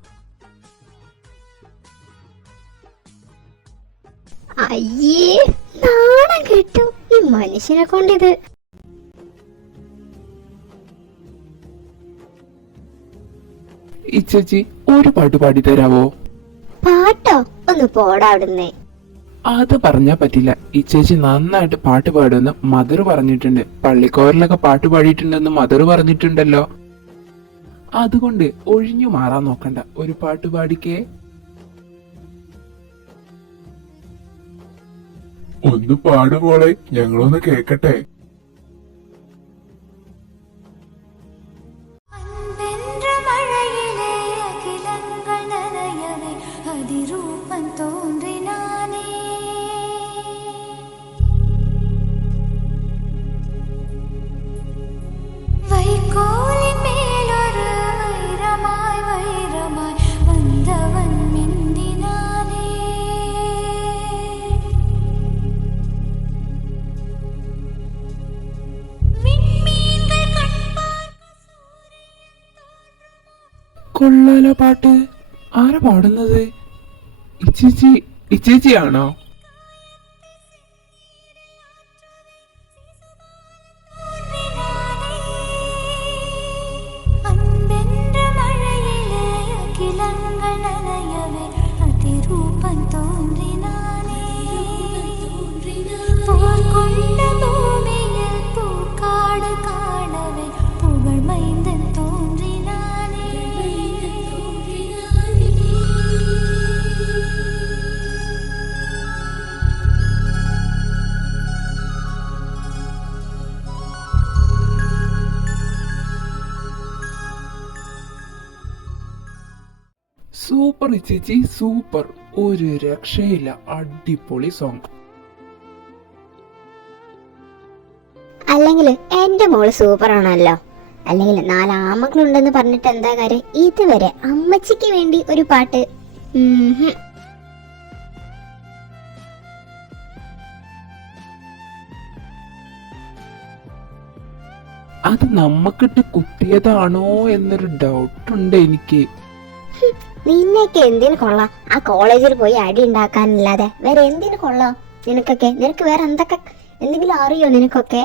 അയ്യേ, നാണം കിട്ടു ഈ മനുഷ്യനെ കൊണ്ടിത്. ഇച്ചേച്ചി ഒരു പാട്ട് പാടിത്തരാവോ? പാട്ടോ? ഒന്ന് പോടാ അവിടുന്ന്. അത് പറഞ്ഞാ പറ്റില്ല. ഇച്ചേച്ചി നന്നായിട്ട് പാട്ട് പാടുമെന്ന് മദർ പറഞ്ഞിട്ടുണ്ട്. പള്ളിക്കോറിലൊക്കെ പാട്ട് പാടിയിട്ടുണ്ടെന്ന് മദർ പറഞ്ഞിട്ടുണ്ടല്ലോ. അതുകൊണ്ട് ഒഴിഞ്ഞു മാറാൻ നോക്കണ്ട, ഒരു പാട്ട് പാടിക്കേ. ഒന്ന് പാടുമോളെ, ഞങ്ങളൊന്ന് കേക്കട്ടെ. കൊള്ളാലോ പാട്ട്. ആരാ പാടുന്നത്? ഇച്ചേച്ചിയാണോ? സൂപ്പർ ഇച്ചേച്ചി, സൂപ്പർ. ഒരു രക്ഷയില്ല, അടിപൊളി സോങ്. അല്ലെങ്കിൽ എന്റെ മോള് സൂപ്പർ ആണല്ലോ. അല്ലെങ്കിൽ 4 ആമക്കളുണ്ടെന്ന് പറഞ്ഞിട്ട് എന്താ കാര്യം? ഇതുവരെ അമ്മച്ചിക്ക് വേണ്ടി ഒരു പാട്ട്. അത് നമ്മക്കിട്ട് കുത്തിയതാണോ എന്നൊരു ഡൗട്ടുണ്ട് എനിക്ക്. നിന്നെയൊക്കെ എന്തിനു കൊള്ളാം? ആ കോളേജിൽ പോയി അടി ഉണ്ടാക്കാനല്ലാതെ വേറെ എന്തിനു കൊള്ളാം നിനക്കൊക്കെ? നിനക്ക് വേറെ എന്തെങ്കിലും അറിയോ നിനക്കൊക്കെ?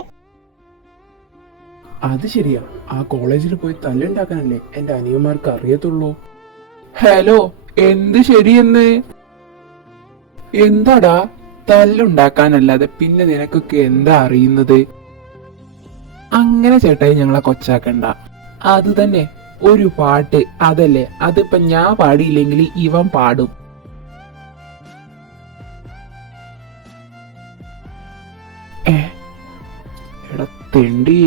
അത് ശരിയാ, ആ കോളേജിൽ പോയി തല്ലുണ്ടാക്കാനല്ലേ എന്റെ അനിയന്മാർക്ക് അറിയത്തുള്ളൂ. ഹലോ, എന്ത് ശരിയെന്ന്? എന്താടാ, തല്ലുണ്ടാക്കാനല്ലാതെ പിന്നെ നിനക്കൊക്കെ എന്താ അറിയുന്നത്? അങ്ങനെ ചേട്ടായി ഞങ്ങളെ കൊച്ചാക്കണ്ട. അത് തന്നെ ഒരു പാട്ട്, അതല്ലേ? അതിപ്പോ ഞാൻ പാടിയില്ലെങ്കിൽ ഇവൻ പാടും. എടാ തെണ്ടി.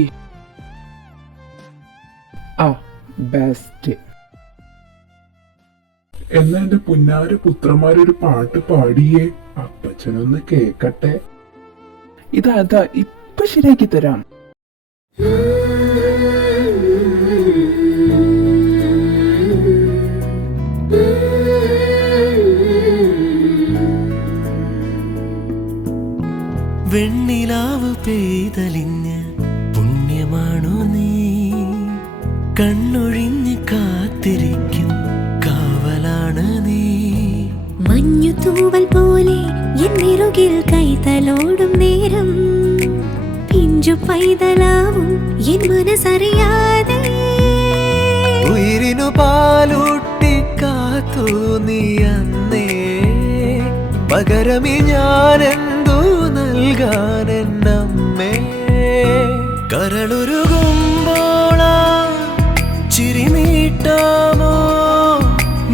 ആ ബെസ്റ്റ്. എന്നാ എന്റെ പുന്നാര പുത്രന്മാരൊരു പാട്ട് പാടിയേ, അപ്പച്ചനൊന്ന് കേക്കട്ടെ. ഇതാ ഇപ്പൊ ശരിയാക്കി തരാം. വെണ്ണിലാവ് പെയ്തലിഞ്ഞ പുണ്യമാണോ നീ? കണ്ണൊഴിഞ്ഞ് കാത്തിരിക്കും കാവലാണ് നീ. മഞ്ഞു തൂവൽ പോലെ എന്നിറുകിൽ കൈതലോടും നേരം പിഞ്ചു പൈതലാവും എൻ മനസ്സറിയാതെ. ഉയിരിനു പാലൂട്ടി കാത്തു നീ അന്നേ, പകരമി ഞാനെന്തോ നൽകാനെന്നമ്മേ. കരളുരുകുമ്പോളാ ചിരി നീട്ടാമോ?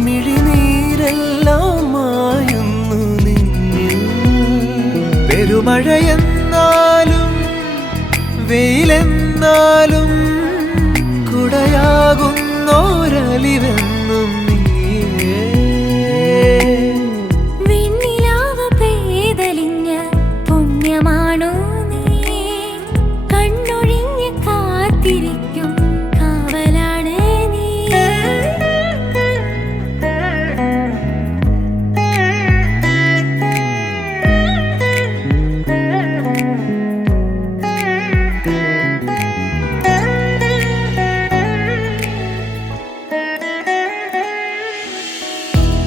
മിഴിനീരെല്ലാം മായുന്നു നിന്നിൽ. പെരുമഴയെന്നാലും വെയിലെന്നാലും കുടയാകുന്നോരലിവെന്നും നീയേ. വെണ്ണിലാവ് പെയ്തലിഞ്ഞ പുണ്യമാണോ നീ? കണ്ണൊഴിഞ്ഞ് കാത്തിരിക്കും കാവലാണ് നീ.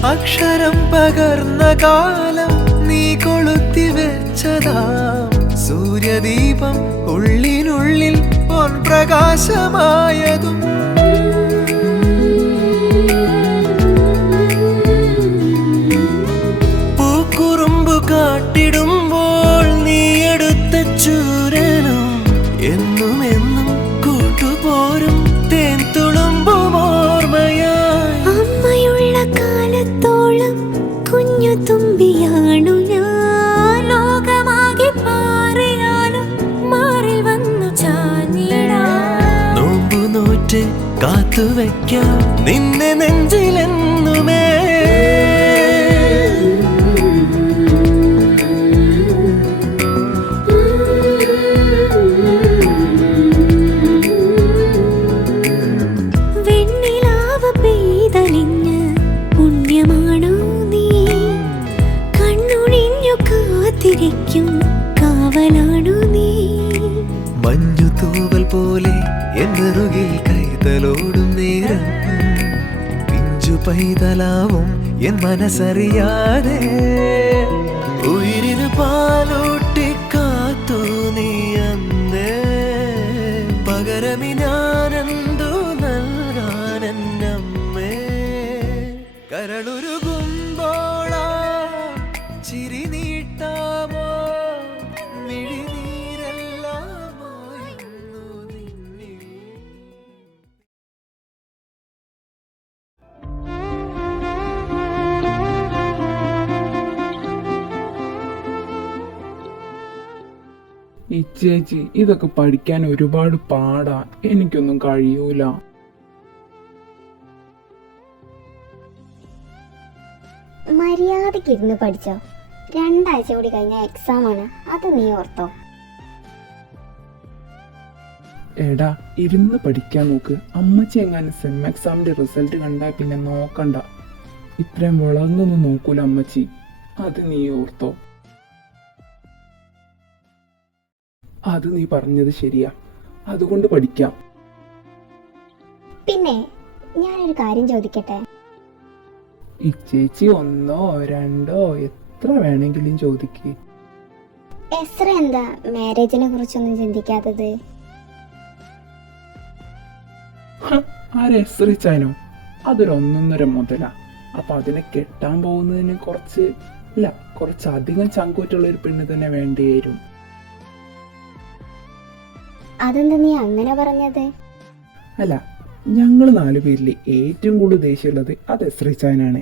അക്ഷരം പകർന്ന കാലം നീ കൊളുത്തി വെച്ച വച്ചതാം സൂര്യദീപം ഉള്ളിനുള്ളിൽ പൊൻപ്രകാശമായതും പൂക്കുറുമ്പു കാട്ടിടുമ്പോൾ നീ എടുത്ത ചൂരനും എന്നും എന്നും കൂട്ടുപോരും തേൻ തുളുമ്പും ഓർമ്മയായി. അമ്മയുള്ള കാലത്തോളം കുഞ്ഞു തുമ്പിയാണു ഞാൻ. ലോകമാകെ പാറിയാലും മാറിൽ വന്നു ചാഞ്ഞിടാം. നോമ്പു നോറ്റ് കാത്തുവയ്ക്കാം നിന്നെ നെഞ്ചിലെന്നുമേ. വെണ്ണിലാവ് പെയ്തലിഞ്ഞ് പുണ്യമാണോ നീ? കണ്ണുണിഞ്ഞു കാത്തിരിക്കും കാവലാണോ നീ? മഞ്ഞു തൂവൽ പോലെ എന്നറുകിൽ കൈതലോടും നേരം പിഞ്ചു പൈതലാവും എൻ മനസ്സറിയാതെ. ഉയിരിന് പാലൂട്ടി കാത്തു നീ അന്ന്. പകരമി ഞാനെന്തു നൽകാനെന്നമ്മേ. കരളുരുകുമ്പോളാ ചിരി നീട്ടാമോ? മിഴിനീരെല്ലാമായിരുന്നു നിന്നിൽ. ഇച്ചേച്ചി ഇതൊക്കെ പഠിക്കാൻ ഒരുപാട് പാടാ, എനിക്കൊന്നും കഴിയൂല. മര്യാദയ്ക്ക് ഇരുന്ന് പഠിച്ചോ. 2 ആഴ്ച കൂടി കഴിഞ്ഞാൽ എക്സാമാണ്, അത് നീ ഓർത്തോ. എടാ ഇരുന്ന് പഠിക്കാൻ നോക്ക്. അമ്മച്ചി എങ്ങാനും സെം എക്സാമിന്റെ റിസൾട്ട് കണ്ടാൽ പിന്നെ നോക്കണ്ട. ഇത്രയും വളർന്നൊന്നും നോക്കൂല അമ്മച്ചി, അത് നീ ഓർത്തോ. അത് നീ പറഞ്ഞത് ശരിയാ, അതുകൊണ്ട് പഠിക്കാം. പിന്നെ ഞാനൊരു കാര്യം ചോദിക്കട്ടെ? ഇച്ചേച്ചി 1 2 എത്ര വേണമെങ്കിലും ചോദിക്ക്. എസ്ര എന്താ മാരേജിനെ കുറിച്ചൊന്നും ചിന്തിക്കാത്തത്? ആരെസ്രിച്ചാനോ? അതൊരു 1.5 മുതലാ. അപ്പൊ അതിനെ കെട്ടാൻ പോകുന്നതിന് കുറച്ചധികം ചങ്കൂറ്റുള്ള ഒരു പെണ്ണ് തന്നെ വേണ്ടി വരും. അതെന്താ നീ അങ്ങനെ പറഞ്ഞത്? അല്ല, ഞങ്ങൾ 4 പേരിൽ ഏറ്റവും കൂടുതൽ ദേഷ്യമുള്ളത് അത് എസ്രിച്ചാനാണ്.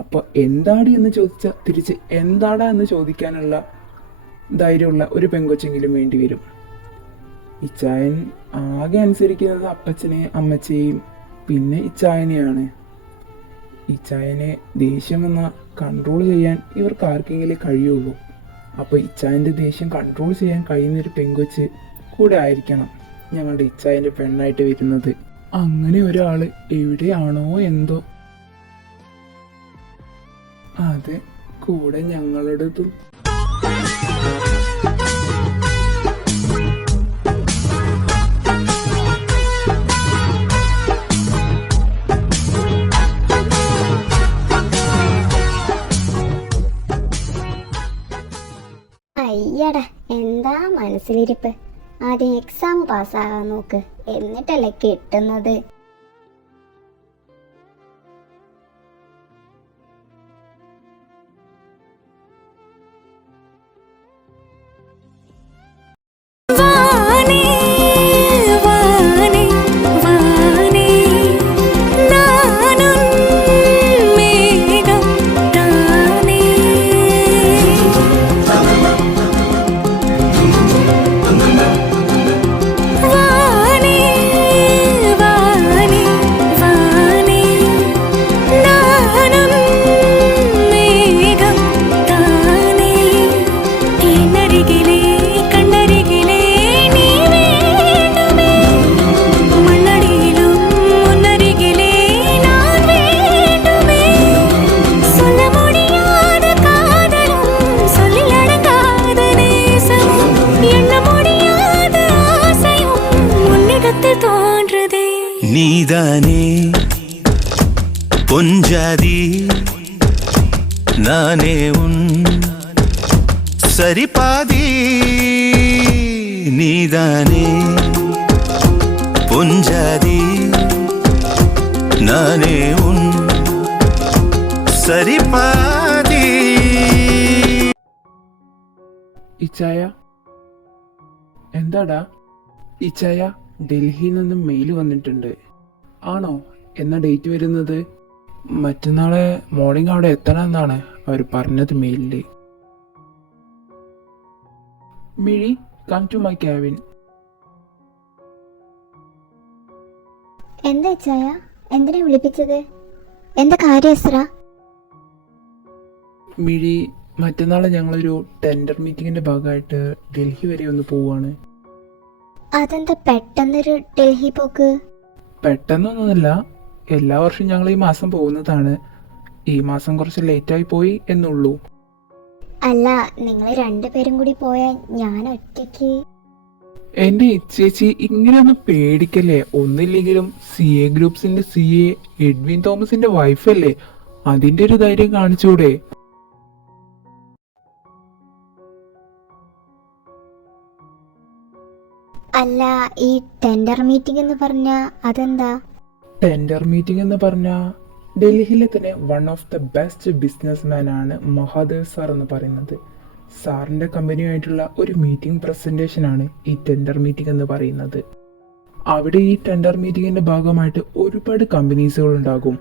അപ്പോൾ എന്താടി എന്ന് ചോദിച്ചാൽ തിരിച്ച് എന്താടാ എന്ന് ചോദിക്കാനുള്ള ധൈര്യമുള്ള ഒരു പെങ്കൊച്ചെങ്കിലും വേണ്ടി വരും. ഇച്ചായൻ ആകെ അനുസരിക്കുന്നത് അപ്പച്ചനെയും അമ്മച്ചയെയും പിന്നെ ഇച്ചായനെയാണ്. ഇച്ചായനെ ദേഷ്യം വന്നാൽ കൺട്രോൾ ചെയ്യാൻ ഇവർക്ക് ആർക്കെങ്കിലും കഴിയുള്ളൂ. അപ്പോൾ ഇച്ചായൻ്റെ ദേഷ്യം കൺട്രോൾ ചെയ്യാൻ കഴിയുന്നൊരു പെങ്കൊച്ച് കൂടെ ആയിരിക്കണം ഞങ്ങളുടെ ഇച്ചായൻ്റെ പെണ്ണായിട്ട് വരുന്നത്. അങ്ങനെ ഒരാൾ എവിടെയാണോ എന്തോ, അതെ കൂടെ ഞങ്ങളുടേതും. അയ്യടാ, എന്താ മനസ്സിലിരിപ്പ്. ആദ്യം എക്സാം പാസ്സാകാൻ നോക്ക്, എന്നിട്ടല്ലേ കിട്ടുന്നത്. വാനേ വാനേ വാനേ നാനും മേഘം താനേ. വാനേ വാനേ വാനേ നാനും മേഘം താനേ. എന്നരികിലേ കണ്ണരികിലേ നീ വേണ്ടുമേ. മണ്ണടിയിലും മുന്നരികിലേ நான் வேண்டுமே. சொல்ல முடியாத காதலும் சொல்லில் அடங்காத நேசமும் எண்ண முடியாத ஆசையும் உன்னிடத்தில் தோன்றுதே. நீதானே பொஞ்சாதி நானே உன் சரி பாதி நீதானே பொஞ்சாதி நானே உன் சரி பாதி. ഇച്ചായ എന്താടാ? ഇച്ചായ ഡൽഹിയിൽ നിന്നും മെയിൽ വന്നിട്ടുണ്ട്. ആണോ? എന്നാ ഡേറ്റ് വരുന്നത്? മറ്റന്നാളെ മോർണിംഗ് അവിടെ എത്തണമെന്നാണ് അവർ പറഞ്ഞത് മെയിലില്. മിഴി, കം ടു മൈ ക്യാബിൻ. എന്താ ചായ? എന്തിനാ വിളിപ്പിച്ചത്? എന്താ കാര്യം എസ്ര? മിഴി, മറ്റന്നാളെ ഞങ്ങളൊരു ടെൻഡർ മീറ്റിങ്ങിന്റെ ഭാഗമായിട്ട് ഡൽഹി വരെ ഒന്ന് പോവാണ്. അതെന്താ പെട്ടെന്നൊരു ഡൽഹി പോക്ക്? പെട്ടെന്നൊന്നുമല്ല, എല്ലാ വർഷവും ഞങ്ങൾ ഈ മാസം പോകുന്നതാണ്. ഈ മാസം കുറച്ച് ലേറ്റായി പോയി എന്നുള്ളൂ. അല്ല, നിങ്ങൾ രണ്ടുപേരും കൂടി പോയാൽ ഞാൻ ഒറ്റയ്ക്ക്. എന്റെ ഇച്ചേച്ചി ഇങ്ങനെയൊന്നും പേടിക്കല്ലേ. ഒന്നില്ലെങ്കിലും CA ഗ്രൂപ്പ്സിന്റെ CA എഡ്വിൻ തോമസിന്റെ വൈഫല്ലേ, അതിന്റെ ഒരു ധൈര്യം കാണിച്ചൂടെ? അല്ല, ഈ ടെൻഡർ മീറ്റിംഗ് എന്ന് പറഞ്ഞ അതെന്താ? ടെൻഡർ മീറ്റിംഗ് എന്ന് പറഞ്ഞ ഡൽഹിയിലെ തന്നെ one of the best business man ആണ് മഹാദേവ് സാർ എന്ന് പറയുന്നത്. സാറിന്റെ കമ്പനിയുമായിട്ടുള്ള ഒരു മീറ്റിംഗ് പ്രസന്റേഷൻ ആണ് ഈ ടെൻഡർ മീറ്റിംഗ് എന്ന് പറയുന്നത്. അവിടെ ഈ ടെൻഡർ മീറ്റിംഗിന്റെ ഭാഗമായിട്ട് ഒരുപാട് കമ്പനീസുകൾ ഉണ്ടാകും.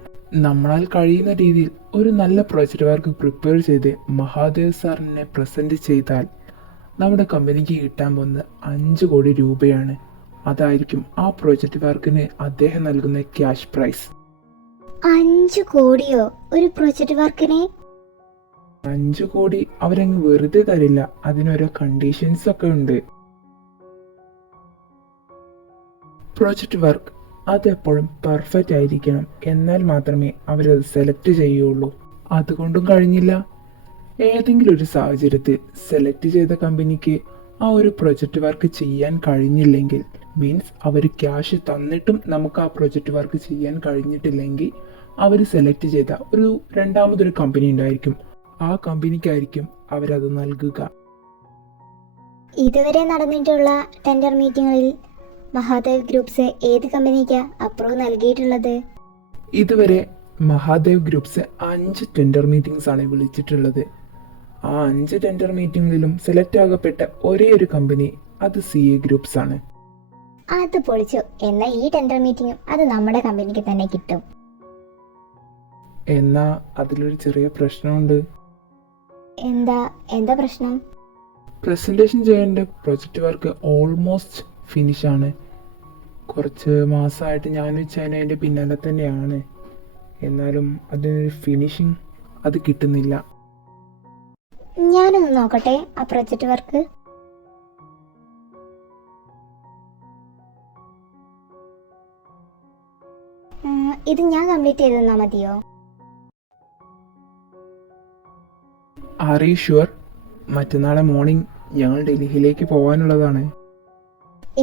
നമ്മളാൽ കഴിയുന്ന രീതിയിൽ ഒരു നല്ല പ്രോജക്റ്റ് വർക്ക് പ്രിപ്പയർ ചെയ്ത് മഹാദേവ് സാറിനെ പ്രസന്റ് ചെയ്താൽ നമ്മുടെ കമ്പനിക്ക് കിട്ടാൻ പോകുന്നത് 5 കോടി രൂപയാണ്. അതായിരിക്കും ആ പ്രോജക്റ്റ് വർക്കിന് അദ്ദേഹം നൽകുന്ന ക്യാഷ് പ്രൈസ്. 5 കോടിയോ ഒരു പ്രോജക്റ്റ് വർക്കിന്? 5 കോടി അവരങ്ങ് വെറുതെ തരില്ല, അതിനോരോ കണ്ടീഷൻസ് ഒക്കെ ഉണ്ട്. പ്രോജക്റ്റ് വർക്ക് അതെപ്പോഴും പെർഫെക്റ്റ് ആയിരിക്കണം, എന്നാൽ മാത്രമേ അവരത് സെലക്ട് ചെയ്യുള്ളൂ. അതുകൊണ്ടും കഴിഞ്ഞില്ല, ഏതെങ്കിലും ഒരു സാഹചര്യത്തിൽ സെലക്ട് ചെയ്ത കമ്പനിക്ക് ആ ഒരു പ്രൊജക്റ്റ് വർക്ക് ചെയ്യാൻ കഴിഞ്ഞില്ലെങ്കിൽ, മീൻസ് അവർ ക്യാഷ് തന്നിട്ടും നമുക്ക് ആ പ്രൊജക്റ്റ് വർക്ക് ചെയ്യാൻ കഴിഞ്ഞിട്ടില്ലെങ്കിൽ, അവർ സെലക്ട് ചെയ്ത ഒരു രണ്ടാമതൊരു കമ്പനി ഉണ്ടായിരിക്കും, ആ കമ്പനിക്കായിരിക്കും അവരത് നൽകുക. ഇതുവരെ നടന്നിട്ടുള്ള ടെൻഡർ മീറ്റിങ്ങുകളിൽ മഹാദേവ് ഗ്രൂപ്പ്സ് ഏത് കമ്പനിക്കാ അപ്രൂവ് നൽകിയിട്ടുള്ളത്? ഇതുവരെ മഹാദേവ് ഗ്രൂപ്പ്സ് 5 ടെൻഡർ മീറ്റിംഗ്സ് ആണ് വിളിച്ചിട്ടുള്ളത്. ആ 5 ടെൻഡർ മീറ്റിംഗിലും സെലക്ട് ആകപ്പെട്ട ഒരേ ഒരു കമ്പനി അത് CA ഗ്രൂപ്പ്സ് ആണ്. അത് പൊളിച്ചു. എന്നാൽ ഈ ടെൻഡർ മീറ്റിംഗും അത് നമ്മുടെ കമ്പനിക്ക് തന്നെ കിട്ടും. എന്നാ അതിലൊരു ചെറിയ പ്രശ്നമുണ്ട്. എന്താ പ്രശ്നം? പ്രസന്റേഷൻ ചെയ്യേണ്ട പ്രൊജക്റ്റ് വർക്ക് ഓൾമോസ്റ്റ് ഫിനിഷ് ആണ്. കുറച്ച് മാസമായിട്ട് ഞാനും ചൈന അതിൻ്റെ പിന്നാലെ തന്നെയാണ്. എന്നാലും അതിനൊരു ഫിനിഷിങ് അത് കിട്ടുന്നില്ല. ഞാനൊന്ന് നോക്കട്ടെ ആ പ്രൊജക്റ്റ് വർക്ക്. ഇത് ഞാൻ കംപ്ലീറ്റ് ചെയ്ത് തന്നാൽ മതിയോ? Are you sure? മറ്റന്നാളെ മോർണിംഗ് ഞങ്ങൾ ഡൽഹിയിലേക്ക് പോകാനുള്ളതാണ്.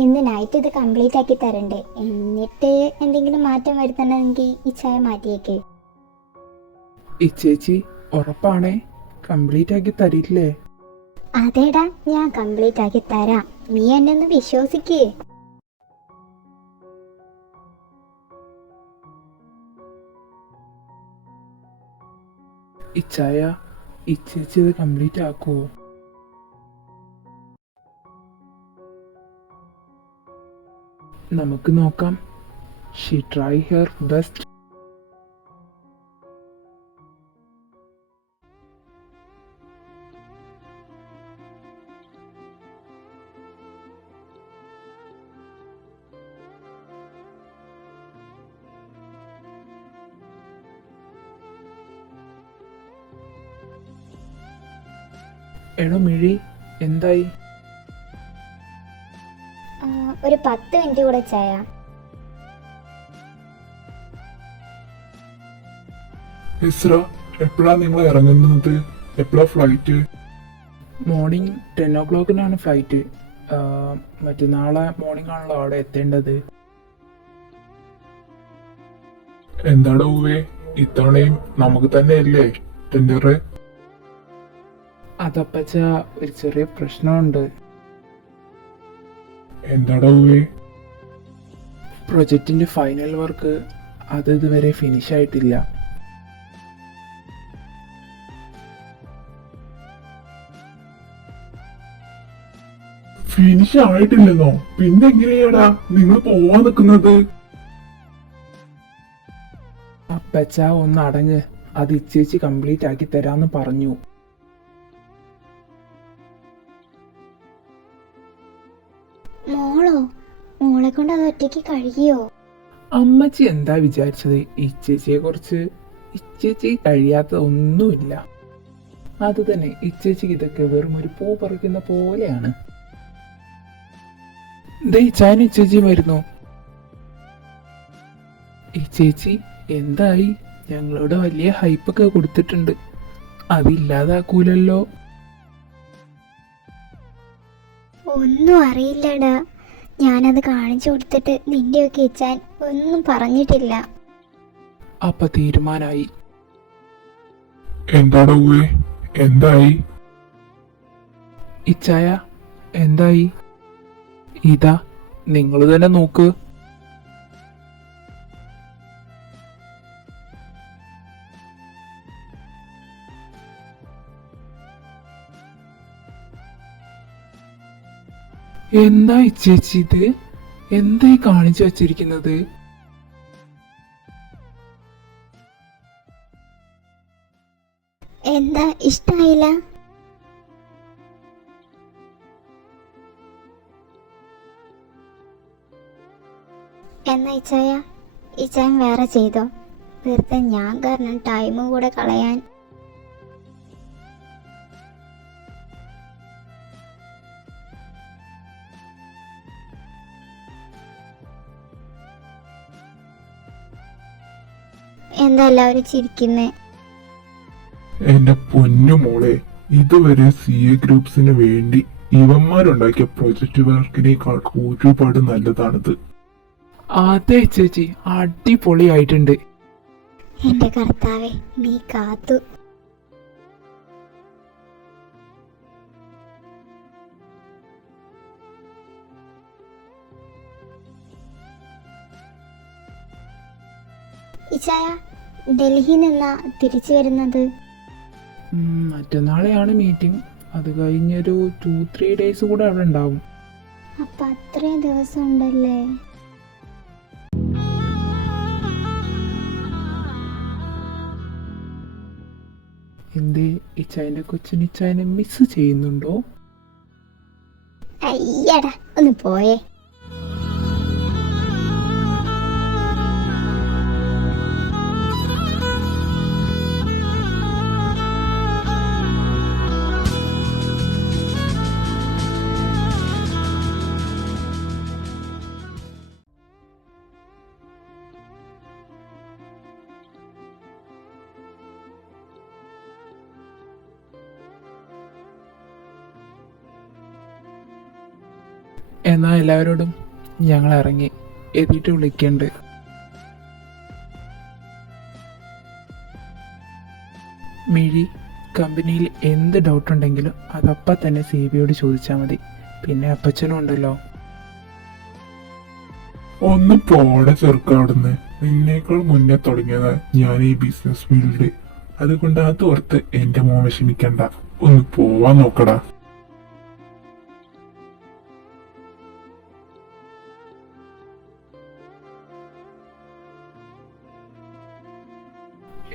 ഇന്ന് നൈറ്റ് ഇത് കംപ്ലീറ്റ് ആക്കി തരണ്ടേ? എന്നിട്ട് എന്തെങ്കിലും മാറ്റം വരുത്തണമെങ്കിൽ ഈ ചായ മാറ്റിയേക്ക്. ഈ ചേച്ചി ഉറപ്പാണേ കംപ്ലീറ്റ് ആക്കി തരില്ലേ? അതേടാ, ഞാൻ കംപ്ലീറ്റ് ആക്കി തരാം. നീ എന്നെ ഒന്ന് വിശ്വസിക്കേ. ഇച്ചായ, ഈ ചേച്ചി ഇത് കംപ്ലീറ്റ് ആക്കുമോ? നമുക്ക് നോക്കാം. She try her best. എടോ മിഴി, എന്തായി? ഒരു 10 മിനിറ്റ് കൂടെ ചായ. ഇസ്ര, എപ്പോഴാ നിങ്ങൾ ഇറങ്ങുന്നത്? എപ്പോഴാ ഫ്ലൈറ്റ്? Morning 10 o'clock flight. മറ്റന്നാളെ മോർണിംഗ് ആണല്ലോ അവിടെ എത്തേണ്ടത്. എന്താടോ ഉവേ, ഇത്തവണയും നമുക്ക് തന്നെയല്ലേ ടെൻഡർ? അതപ്പച്ച ഒരു ചെറിയ പ്രശ്നമുണ്ട്. എന്താടാ ഉവ്വേ? പ്രൊജക്റ്റിന്റെ ഫൈനൽ വർക്ക് അത് ഇതുവരെ ഫിനിഷ് ആയിട്ടില്ല. ഫിനിഷ് ആയിട്ടില്ലെന്നോ? പിന്നെ എങ്ങനെയാടാ നിങ്ങൾ പോവാൻ നിൽക്കുന്നത്? അപ്പച്ച ഒന്ന് അടങ്ങ്, അത് ഇച്ചേച്ചി കംപ്ലീറ്റ് ആക്കി തരാന്ന് പറഞ്ഞു. മോളെ കൊണ്ട് അത് ഒറ്റയ്ക്ക് കഴിയോ? അമ്മച്ചി എന്താ വിചാരിച്ചത്? ഇച്ചേച്ചിയെ കുറിച്ച് ഇച്ചേച്ചി കഴിയാത്ത ഒന്നുമില്ല. അത് തന്നെ, ഇച്ചേച്ചിക്ക് ഇതൊക്കെ വെറും ഒരു പൂ പറിക്കുന്ന പോലെയാണ്. ദേ ചാൻ ഇച്ചേച്ചി വരുന്നു. ഇച്ചേച്ചി എന്തായി? ഞങ്ങളോട് വലിയ ഹൈപ്പൊക്കെ കൊടുത്തിട്ടുണ്ട്, അതില്ലാതാക്കൂലല്ലോ? ഒന്നും അറിയില്ലടാ, ഞാനത് കാണിച്ചു കൊടുത്തിട്ട് നിന്റെയൊക്കെ ഇച്ചാൻ ഒന്നും പറഞ്ഞിട്ടില്ല. അപ്പൊ തീരുമാനായി. എന്താടാ ഉവ്വേ? എന്തായി? ഇച്ചായ എന്തായി? ഇതാ നിങ്ങൾ തന്നെ നോക്ക്. എന്താ ഇച്ചേച്ചി ഇത്? എന്തായി കാണിച്ചു വച്ചിരിക്കുന്നത്? എന്താ ഇഷ്ടായില്ല? എന്നാ ഇച്ചായ വേറെ ചെയ്തോ, വെറുതെ ഞാൻ കാരണം ടൈം കൂടെ കളയാൻ. എന്താ എല്ലാവരും ചിരിക്കുന്നേ? എന്റെ പൊന്നു മോളെ, ഇതുവരെ CA ഗ്രൂപ്പ്സിന് വേണ്ടി ഇവന്മാരുണ്ടാക്കിയ പ്രൊജക്ട് വർക്കിനേക്കാൾ ഒരുപാട് നല്ലതാണിത്. അതെ ചേച്ചി, അടിപൊളിയായിട്ടുണ്ട്. എന്റെ കർത്താവേ, നീ കാത്തു. ഇച്ചായ, ഡൽഹിയിൽ നിന്നാ തിരിച്ചു വരുന്നത്? മറ്റന്നാളെയാണ് മീറ്റിംഗ്. അത് കഴിഞ്ഞൊരു 2-3 ഡേയ്സ് കൂടെ അവിടെ ഉണ്ടാവും. അപ്പൊ അത്രയും ദിവസം ഉണ്ടല്ലേ? എന്തേ ഇച്ചായന്റെ കൊച്ചിന് ഇച്ചായനെ മിസ് ചെയ്യുന്നുണ്ടോ? അയ്യടാ, ഒന്ന് പോയേ. എന്നാ എല്ലാവരോടും ഞങ്ങൾ ഇറങ്ങി എത്തിയിട്ട് വിളിക്കണ്ട്. മിഴി, കമ്പനിയിൽ എന്ത് ഡൗട്ട് ഉണ്ടെങ്കിലും അതപ്പം തന്നെ CBയോട് ചോദിച്ചാൽ മതി. പിന്നെ അപ്പച്ചനും ഉണ്ടല്ലോ. ഒന്ന് പോടെ ചെറുക്കാവിടുന്ന്. നിന്നേക്കാൾ മുന്നേ തുടങ്ങിയതാ ഞാൻ ഈ ബിസിനസ് ഫീൽഡ്. അതുകൊണ്ട് അതോർത്ത് എന്റെ മോൻ വിഷമിക്കണ്ട. ഒന്ന് പോവാൻ നോക്കടാ.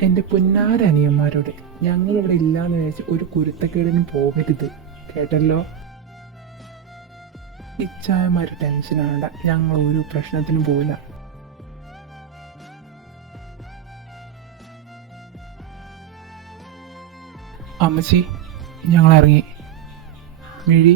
എൻ്റെ പുന്നാരനിയന്മാരോട് ഞങ്ങളിവിടെ ഇല്ലാന്ന് വിചാരിച്ച് ഒരു കുരുത്തക്കേടിനും പോകരുത്, കേട്ടല്ലോ? ഇച്ചായമാര് ടെൻഷനാണ്ട, ഞങ്ങൾ ഒരു പ്രശ്നത്തിനും പോവില്ല. അമ്മച്ചി, ഞങ്ങൾ ഇറങ്ങി. മിഴി,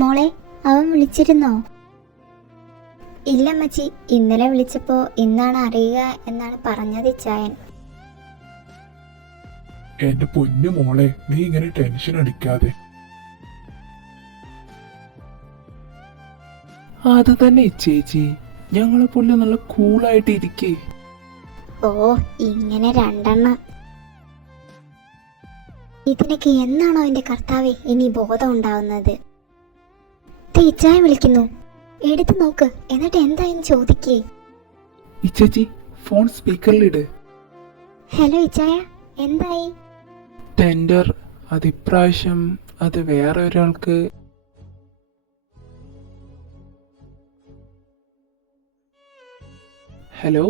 മോളെ, അവൻ വിളിച്ചിരുന്നോ? ഇല്ല അമ്മച്ചി, ഇന്നലെ വിളിച്ചപ്പോ ഇന്നാണ് അറിയുക എന്നാണ് പറഞ്ഞത് ഇച്ചായൻ. എന്റെ പൊന്നു മോളെ, നീ ഇങ്ങനെ ടെൻഷൻ അടിക്കാതെ. അത് തന്നെ ചേച്ചി, ഞങ്ങളെ പോലെ നല്ല കൂളായിട്ട് ഇരിക്കേ. ഓ ഇങ്ങനെ രണ്ടെണ്ണം. ഇതിനൊക്കെ എന്നാണോ എന്റെ കർത്താവേ ഇനി ബോധം ഉണ്ടാവുന്നത്? ഇച്ചായ വിളിക്കുന്നു, എടുത്തു നോക്ക്, എന്നിട്ട് എന്തായെന്ന് ചോദിക്കേ. ചേച്ചി ഫോൺ സ്പീക്കറിലിട്. ഹലോ ഇച്ചായ, എന്തായി? ടെൻഡർ അത് ഇപ്രാവശ്യം അത് വേറെ ഒരാൾക്ക്. ഹലോ,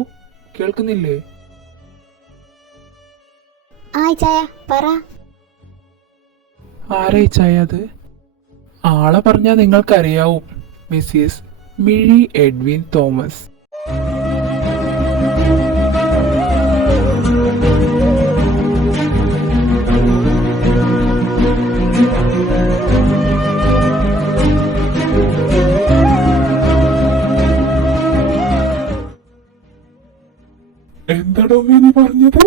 കേൾക്കുന്നില്ലേ? ആ ഇച്ചായ പറ. ആരാ ചായ അത്? ആളെ പറഞ്ഞാൽ നിങ്ങൾക്കറിയാവും, മിസ്സിസ് മിഴി എഡ്വിൻ തോമസ്. എന്താടോ നീ പറഞ്ഞത്?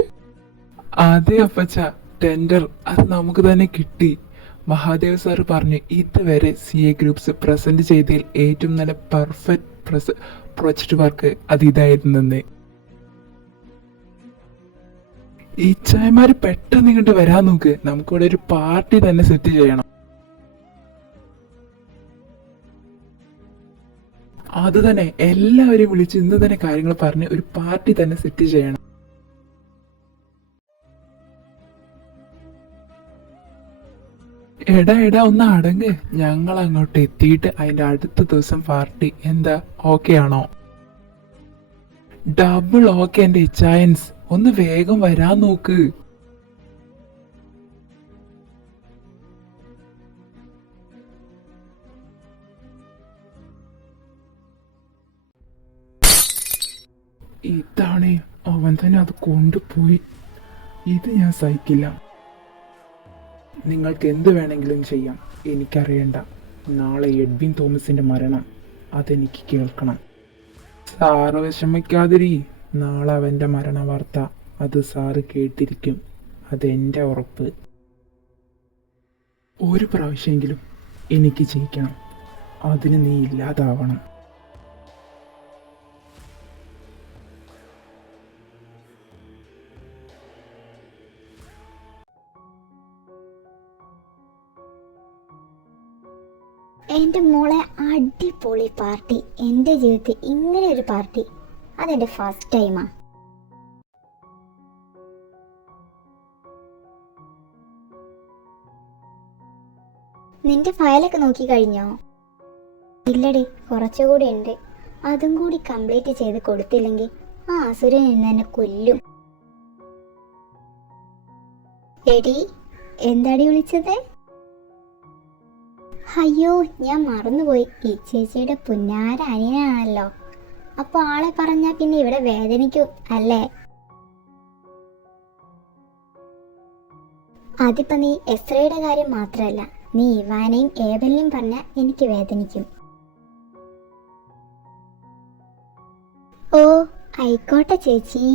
അതെ അപ്പച്ച, ടെൻഡർ അത് നമുക്ക് തന്നെ കിട്ടി. മഹാദേവ് സാർ പറഞ്ഞു ഇതുവരെ CA ഗ്രൂപ്പ്സ് പ്രസന്റ് ചെയ്തതിൽ ഏറ്റവും നല്ല പെർഫെക്റ്റ് പ്രൊജക്ട് വർക്ക് അത് ഇതായിരുന്നെന്ന്. ഈ ചായമാര് പെട്ടെന്ന് ഇങ്ങോട്ട് വരാൻ നോക്ക്, നമുക്കിവിടെ ഒരു പാർട്ടി തന്നെ സെറ്റ് ചെയ്യണം. അത് തന്നെ, എല്ലാവരെയും വിളിച്ച് ഇന്ന് തന്നെ കാര്യങ്ങൾ പറഞ്ഞ് ഒരു പാർട്ടി തന്നെ സെറ്റ് ചെയ്യണം. എടാ ഒന്ന് അടങ്ങ്, ഞങ്ങൾ അങ്ങോട്ട് എത്തിയിട്ട് അതിന്റെ അടുത്ത ദിവസം പാർട്ടി. എന്താ, ഓക്കെ ആണോ? ഡബിൾ ഓക്കെ എന്റെ ഇച്ചായൻസ്, ഒന്ന് വേഗം വരാൻ നോക്ക്. ഇതാണ് അവൻ തന്നെ അത് കൊണ്ടുപോയി. ഇത് ഞാൻ സഹിക്കില്ല. നിങ്ങൾക്ക് എന്ത് വേണമെങ്കിലും ചെയ്യാം, എനിക്കറിയണ്ട. നാളെ എഡ്വിൻ തോമസിന്റെ മരണം അതെനിക്ക് കേൾക്കണം. സാറ് വിഷമിക്കാതിരി, നാളെ അവന്റെ മരണ വാർത്ത അത് സാറ് കേട്ടിരിക്കും, അതെന്റെ ഉറപ്പ്. ഒരു പ്രാവശ്യമെങ്കിലും എനിക്ക് ജയിക്കണം, അതിന് നീ ഇല്ലാതാവണം. എൻ്റെ മോളെ അടിപൊളി പാർട്ടി. എൻ്റെ ജീവിതത്തിൽ ഇങ്ങനെ ഒരു പാർട്ടി അതെൻ്റെ ഫസ്റ്റ് ടൈമാ. നിന്റെ ഫയലൊക്കെ നോക്കി കഴിഞ്ഞോ? ഇല്ലടി, കുറച്ചുകൂടി ഉണ്ട്. അതും കൂടി കംപ്ലീറ്റ് ചെയ്ത് കൊടുത്തില്ലെങ്കിൽ ആ അസുരൻ എന്നെ കൊല്ലും. എടി, എന്താടി വിളിച്ചത്? അയ്യോ, ഞാൻ മറന്നുപോയി. ഈ ചേച്ചിയുടെ പുന്നാര അനിയനാണല്ലോ. അപ്പോൾ ആളെ പറഞ്ഞാൽ പിന്നെ ഇവിടെ വേദനിക്കും അല്ലേ? അതിപ്പോ നീ എസ്രയുടെ കാര്യം മാത്രമല്ല, നീ ഇവാനെയും ഏബലിനെയും പറഞ്ഞാൽ എനിക്ക് വേദനിക്കും. ഓ ആയിക്കോട്ടെ ചേച്ചി.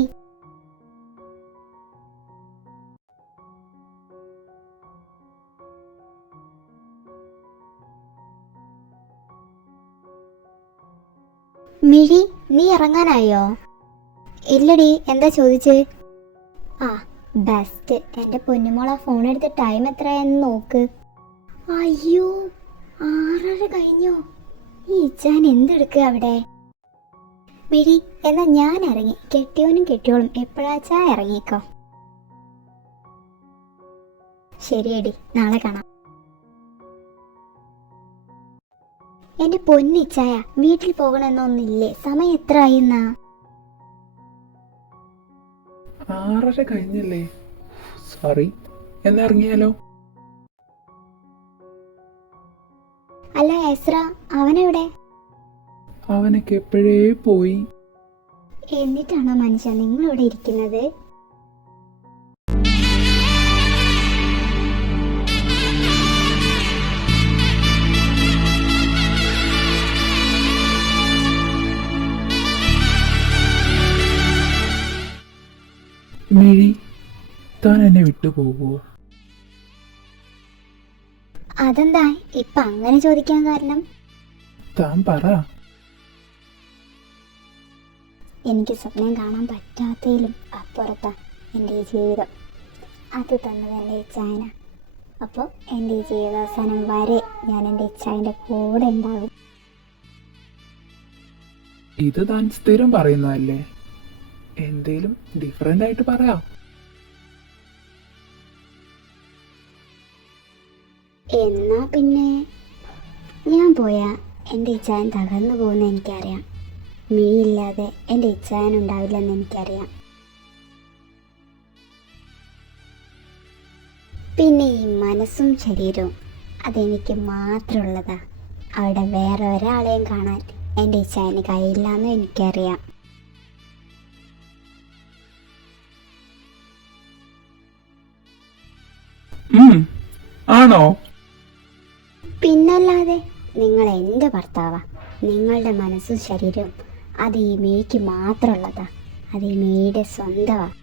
മിഴി, നീ ഇറങ്ങാനായോ? ഇല്ലടി, എന്താ ചോദിച്ചേ? ആ ബെസ്റ്റ്. എൻ്റെ പൊന്നുമോളെ ഫോൺ എടുത്ത് ടൈം എത്രയാന്ന് നോക്ക്. അയ്യോ, 6:30 കഴിഞ്ഞോ? ഈ ഇച്ചാൻ എന്തെടുക്കുക അവിടെ? മിഴി, എന്നാ ഞാൻ ഇറങ്ങി. കെട്ടിയോനും കെട്ടിയോളും എപ്പോഴാച്ചാ ഇറങ്ങിക്കോ. ശരിയടി, നാളെ കാണാം. എന്റെ പൊന്നിച്ചായ, വീട്ടിൽ പോകണമെന്നൊന്നില്ലേ? സമയം എത്ര ആയിന്നാ? 6:30 കഴിഞ്ഞല്ലേ? സോറി, എന്നാ ഇറങ്ങിയാലോ? അല്ല എസ്ര, അവനെവിടെ? അവനൊക്കെ എപ്പോഴേ പോയി. എന്നിട്ടാണോ മനുഷ്യ നിങ്ങളിവിടെ ഇരിക്കുന്നത്? മിഴി, താൻ എന്നെ വിട്ടുപോകുമോ? അതെന്താ ഇപ്പൊ അങ്ങനെ ചോദിക്കാൻ കാരണം? താൻ പറ. എനിക്ക് സ്വപ്നം കാണാൻ പറ്റാത്തതിലും അപ്പുറത്താ എൻ്റെ ഈ ജീവിതം. അത് തന്നത് എൻ്റെ ഇച്ചായന. അപ്പോൾ എൻ്റെ ഈ ജീവിതാവസാനം വരെ ഞാൻ എൻ്റെ ഇച്ചായൻ്റെ കൂടെ ഉണ്ടാകും. ഇത് താൻ സ്ഥിരം പറയുന്നതല്ലേ? എന്തേലും ഡിഫറെൻ്റ് ആയിട്ട് പറയാം. എന്നാ പിന്നെ ഞാൻ പോയാൽ എൻ്റെ ഇച്ചായൻ തകർന്നു പോകുന്ന എനിക്കറിയാം. മീയില്ലാതെ എൻ്റെ ഇച്ചായൻ ഉണ്ടാവില്ലെന്ന് എനിക്കറിയാം. പിന്നെ ഈ മനസ്സും ശരീരവും അതെനിക്ക് മാത്രമുള്ളതാ. അവിടെ വേറെ ഒരാളെയും കാണാൻ എൻ്റെ ഇച്ചായന് കഴിയില്ലെന്നും എനിക്കറിയാം. ആണോ? പിന്നല്ലാതെ നിങ്ങൾ എൻ്റെ ഭർത്താവാ. നിങ്ങളുടെ മനസ്സും ശരീരവും അത് ഈ മേയ്ക്ക് മാത്രമുള്ളതാ. അത് ഈ മേയുടെ സ്വന്തമാണ്.